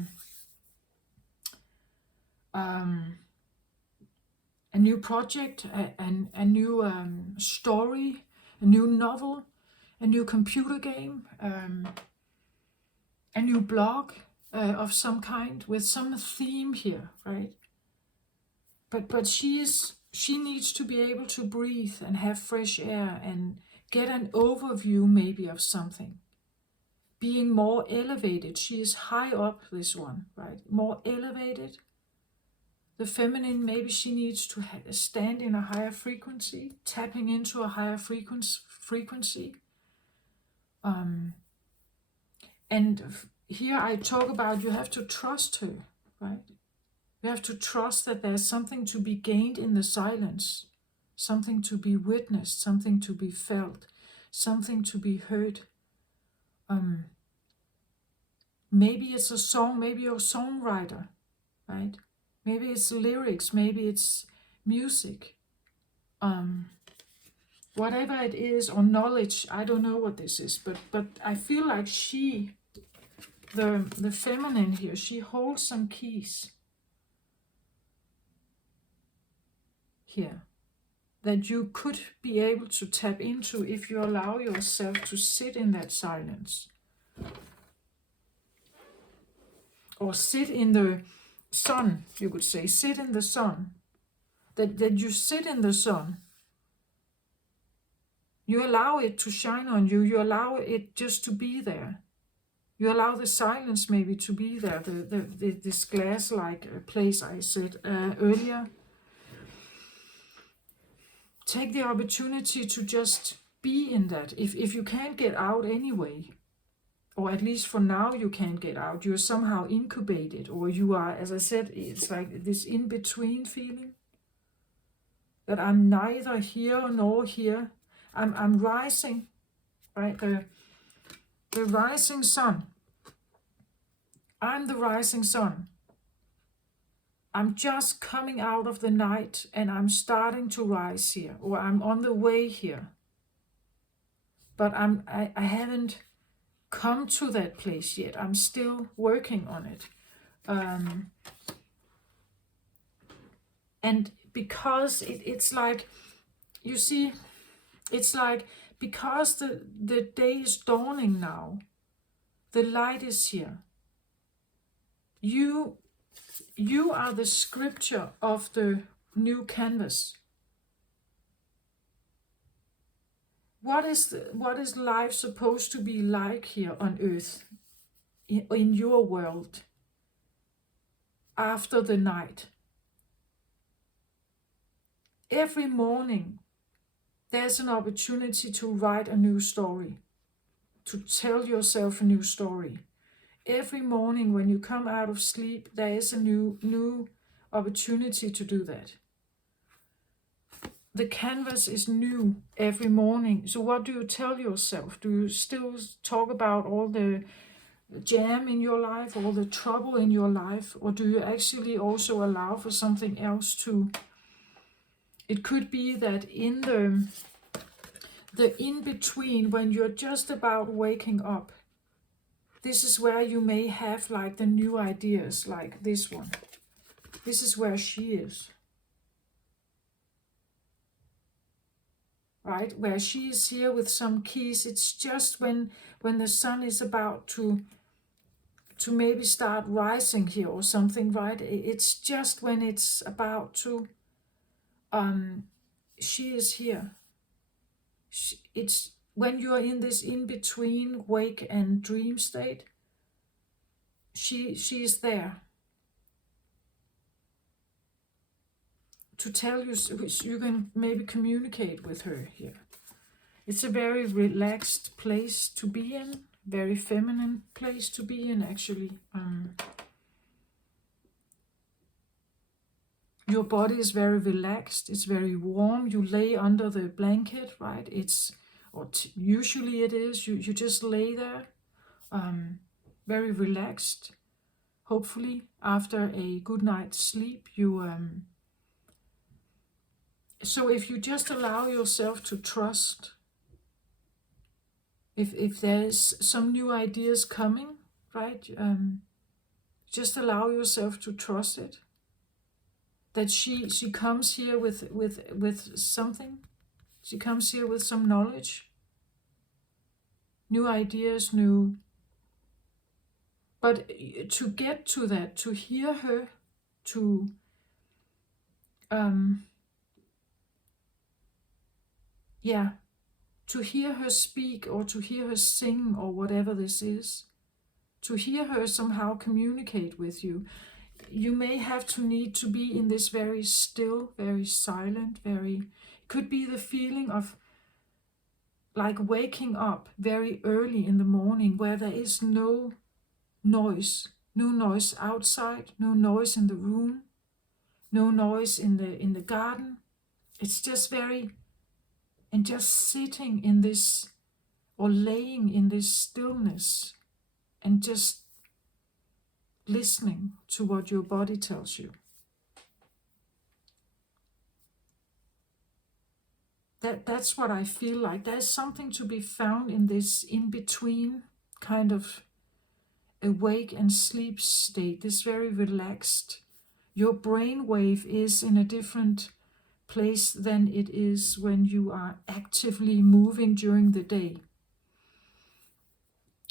new project, a new story, a new novel, a new computer game, a new blog of some kind with some theme here, right? But she needs to be able to breathe and have fresh air and get an overview maybe of something. Being more elevated. She is high up, this one, right? More elevated. The feminine, maybe she needs to stand in a higher frequency, tapping into a higher frequency. And here I talk about you have to trust her, right? You have to trust that there's something to be gained in the silence, something to be witnessed, something to be felt, something to be heard. Maybe it's a song, maybe you're a songwriter, right? Maybe it's lyrics, maybe it's music. Whatever it is, or knowledge, I don't know what this is, but I feel like she, the feminine here, she holds some keys here that you could be able to tap into if you allow yourself to sit in that silence. Or sit in the sun, you could say, sit in the sun. That you sit in the sun. You allow it to shine on you. You allow it just to be there. You allow the silence maybe to be there. This glass-like place I said earlier. Take the opportunity to just be in that. If you can't get out anyway, or at least for now you can't get out, you're somehow incubated, or you are, as I said, it's like this in-between feeling. That I'm neither here nor here. I'm rising, right? The rising sun. I'm the rising sun. I'm just coming out of the night and I'm starting to rise here, or I'm on the way here. But I haven't come to that place yet. I'm still working on it. And because it's like, you see, it's like, because the day is dawning now, the light is here. You are the scripture of the new canvas. What is life supposed to be like here on earth, in your world, after the night? Every morning, there's an opportunity to write a new story, to tell yourself a new story. Every morning when you come out of sleep, there is a new opportunity to do that. The canvas is new every morning. So what do you tell yourself? Do you still talk about all the jam in your life, all the trouble in your life? Or do you actually also allow for something else to... It could be that in the in-between, when you're just about waking up, this is where you may have like the new ideas, like this one. This is where she is. Right? Where she is here with some keys. It's just when the sun is about to maybe start rising here or something, right? It's just when it's about to... she is here. It's when you are in this in-between wake and dream state, she is there to tell you. You can maybe communicate with her here. It's a very relaxed place to be in, very feminine place to be in, actually. Your body is very relaxed, it's very warm. You lay under the blanket, right? Usually it is. You just lay there, very relaxed. Hopefully, after a good night's sleep, so if you just allow yourself to trust, if there's some new ideas coming, right? Just allow yourself to trust it. That she comes here with something. She comes here with some knowledge, new ideas, but to get to that, to hear her, to to hear her speak, or to hear her sing, or whatever this is, to hear her somehow communicate with you. You may have to need to be in this very still, very silent, it could be the feeling of like waking up very early in the morning, where there is no noise outside, no noise in the room, no noise in the garden. It's just and just sitting in this, or laying in this stillness, and just listening to what your body tells you. That's what I feel like. There's something to be found in this in-between kind of awake and sleep state, this very relaxed. Your brain wave is in a different place than it is when you are actively moving during the day.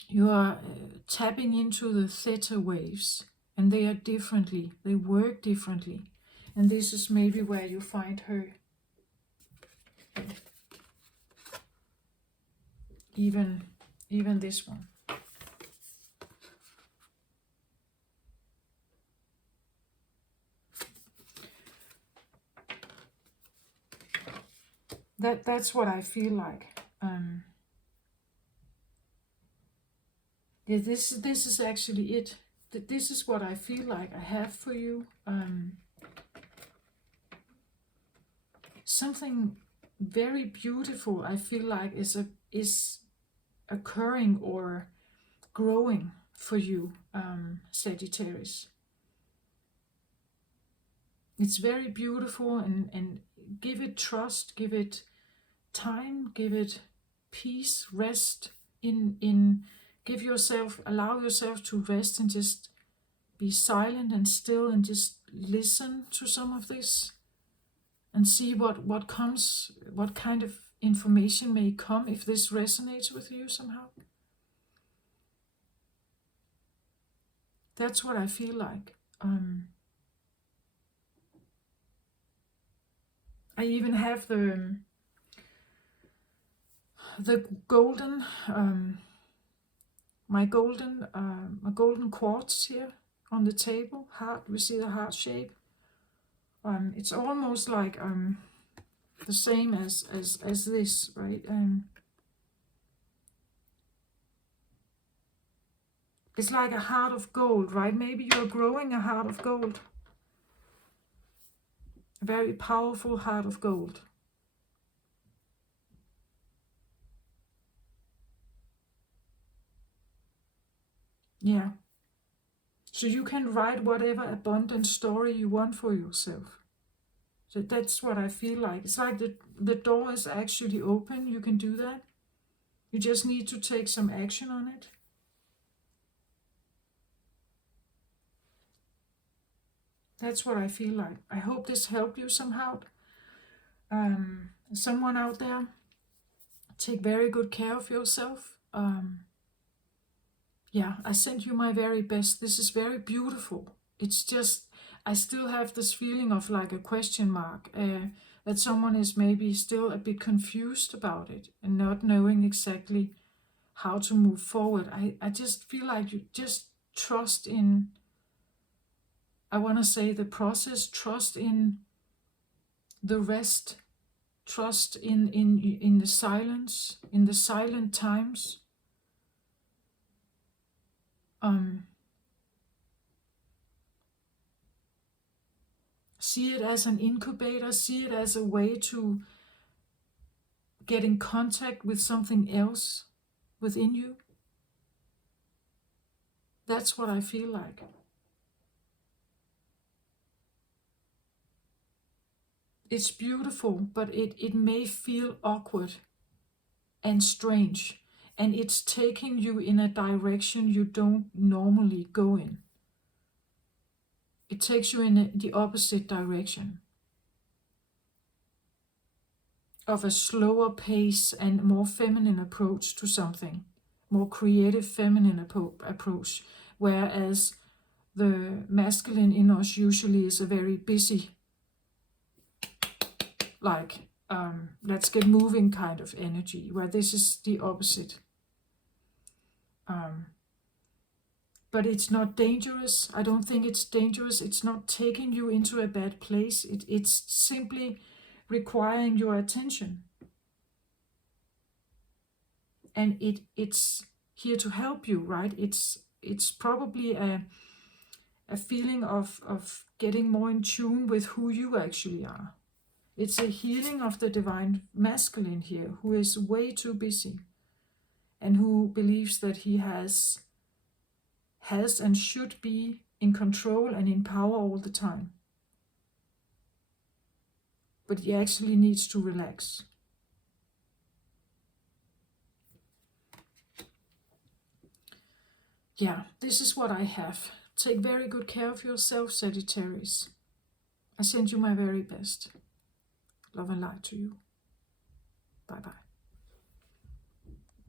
You are tapping into the theta waves, and they work differently. And this is maybe where you find her even this one. That's what I feel like. Yeah, this is actually it. This is what I feel like I have for you. Something very beautiful I feel like is occurring or growing for you, Sagittarius. It's very beautiful, and give it trust, give it time, give it peace, rest allow yourself to rest and just be silent and still and just listen to some of this and see what comes, what kind of information may come if this resonates with you somehow. That's what I feel like. I even have the golden my golden quartz here on the table. Heart, we see the heart shape. It's almost like the same as this, right? It's like a heart of gold, right? Maybe you're growing a heart of gold. A very powerful heart of gold. Yeah. So you can write whatever abundant story you want for yourself. So that's what I feel like. It's like the door is actually open. You can do that. You just need to take some action on it. That's what I feel like. I hope this helped you somehow. Someone out there, take very good care of yourself. Yeah, I send you my very best. This is very beautiful. It's just, I still have this feeling of like a question mark, that someone is maybe still a bit confused about it and not knowing exactly how to move forward. I just feel like you just trust in, I want to say, the process, trust in the rest, trust in the silence, in the silent times. See it as an incubator, see it as a way to get in contact with something else within you. That's what I feel like. It's beautiful, but it may feel awkward and strange, and it's taking you in a direction you don't normally go in. It takes you in the opposite direction of a slower pace and more feminine approach to something, more creative feminine approach, whereas the masculine in us usually is a very busy, like let's get moving kind of energy, where this is the opposite. But it's not dangerous. I don't think it's dangerous. It's not taking you into a bad place. It's simply requiring your attention. And it's here to help you, right? It's probably a feeling of getting more in tune with who you actually are. It's a healing of the divine masculine here, who is way too busy and who believes that he has and should be in control and in power all the time. But he actually needs to relax. Yeah, this is what I have. Take very good care of yourself, Sagittarius. I send you my very best. Love and light to you. Bye-bye.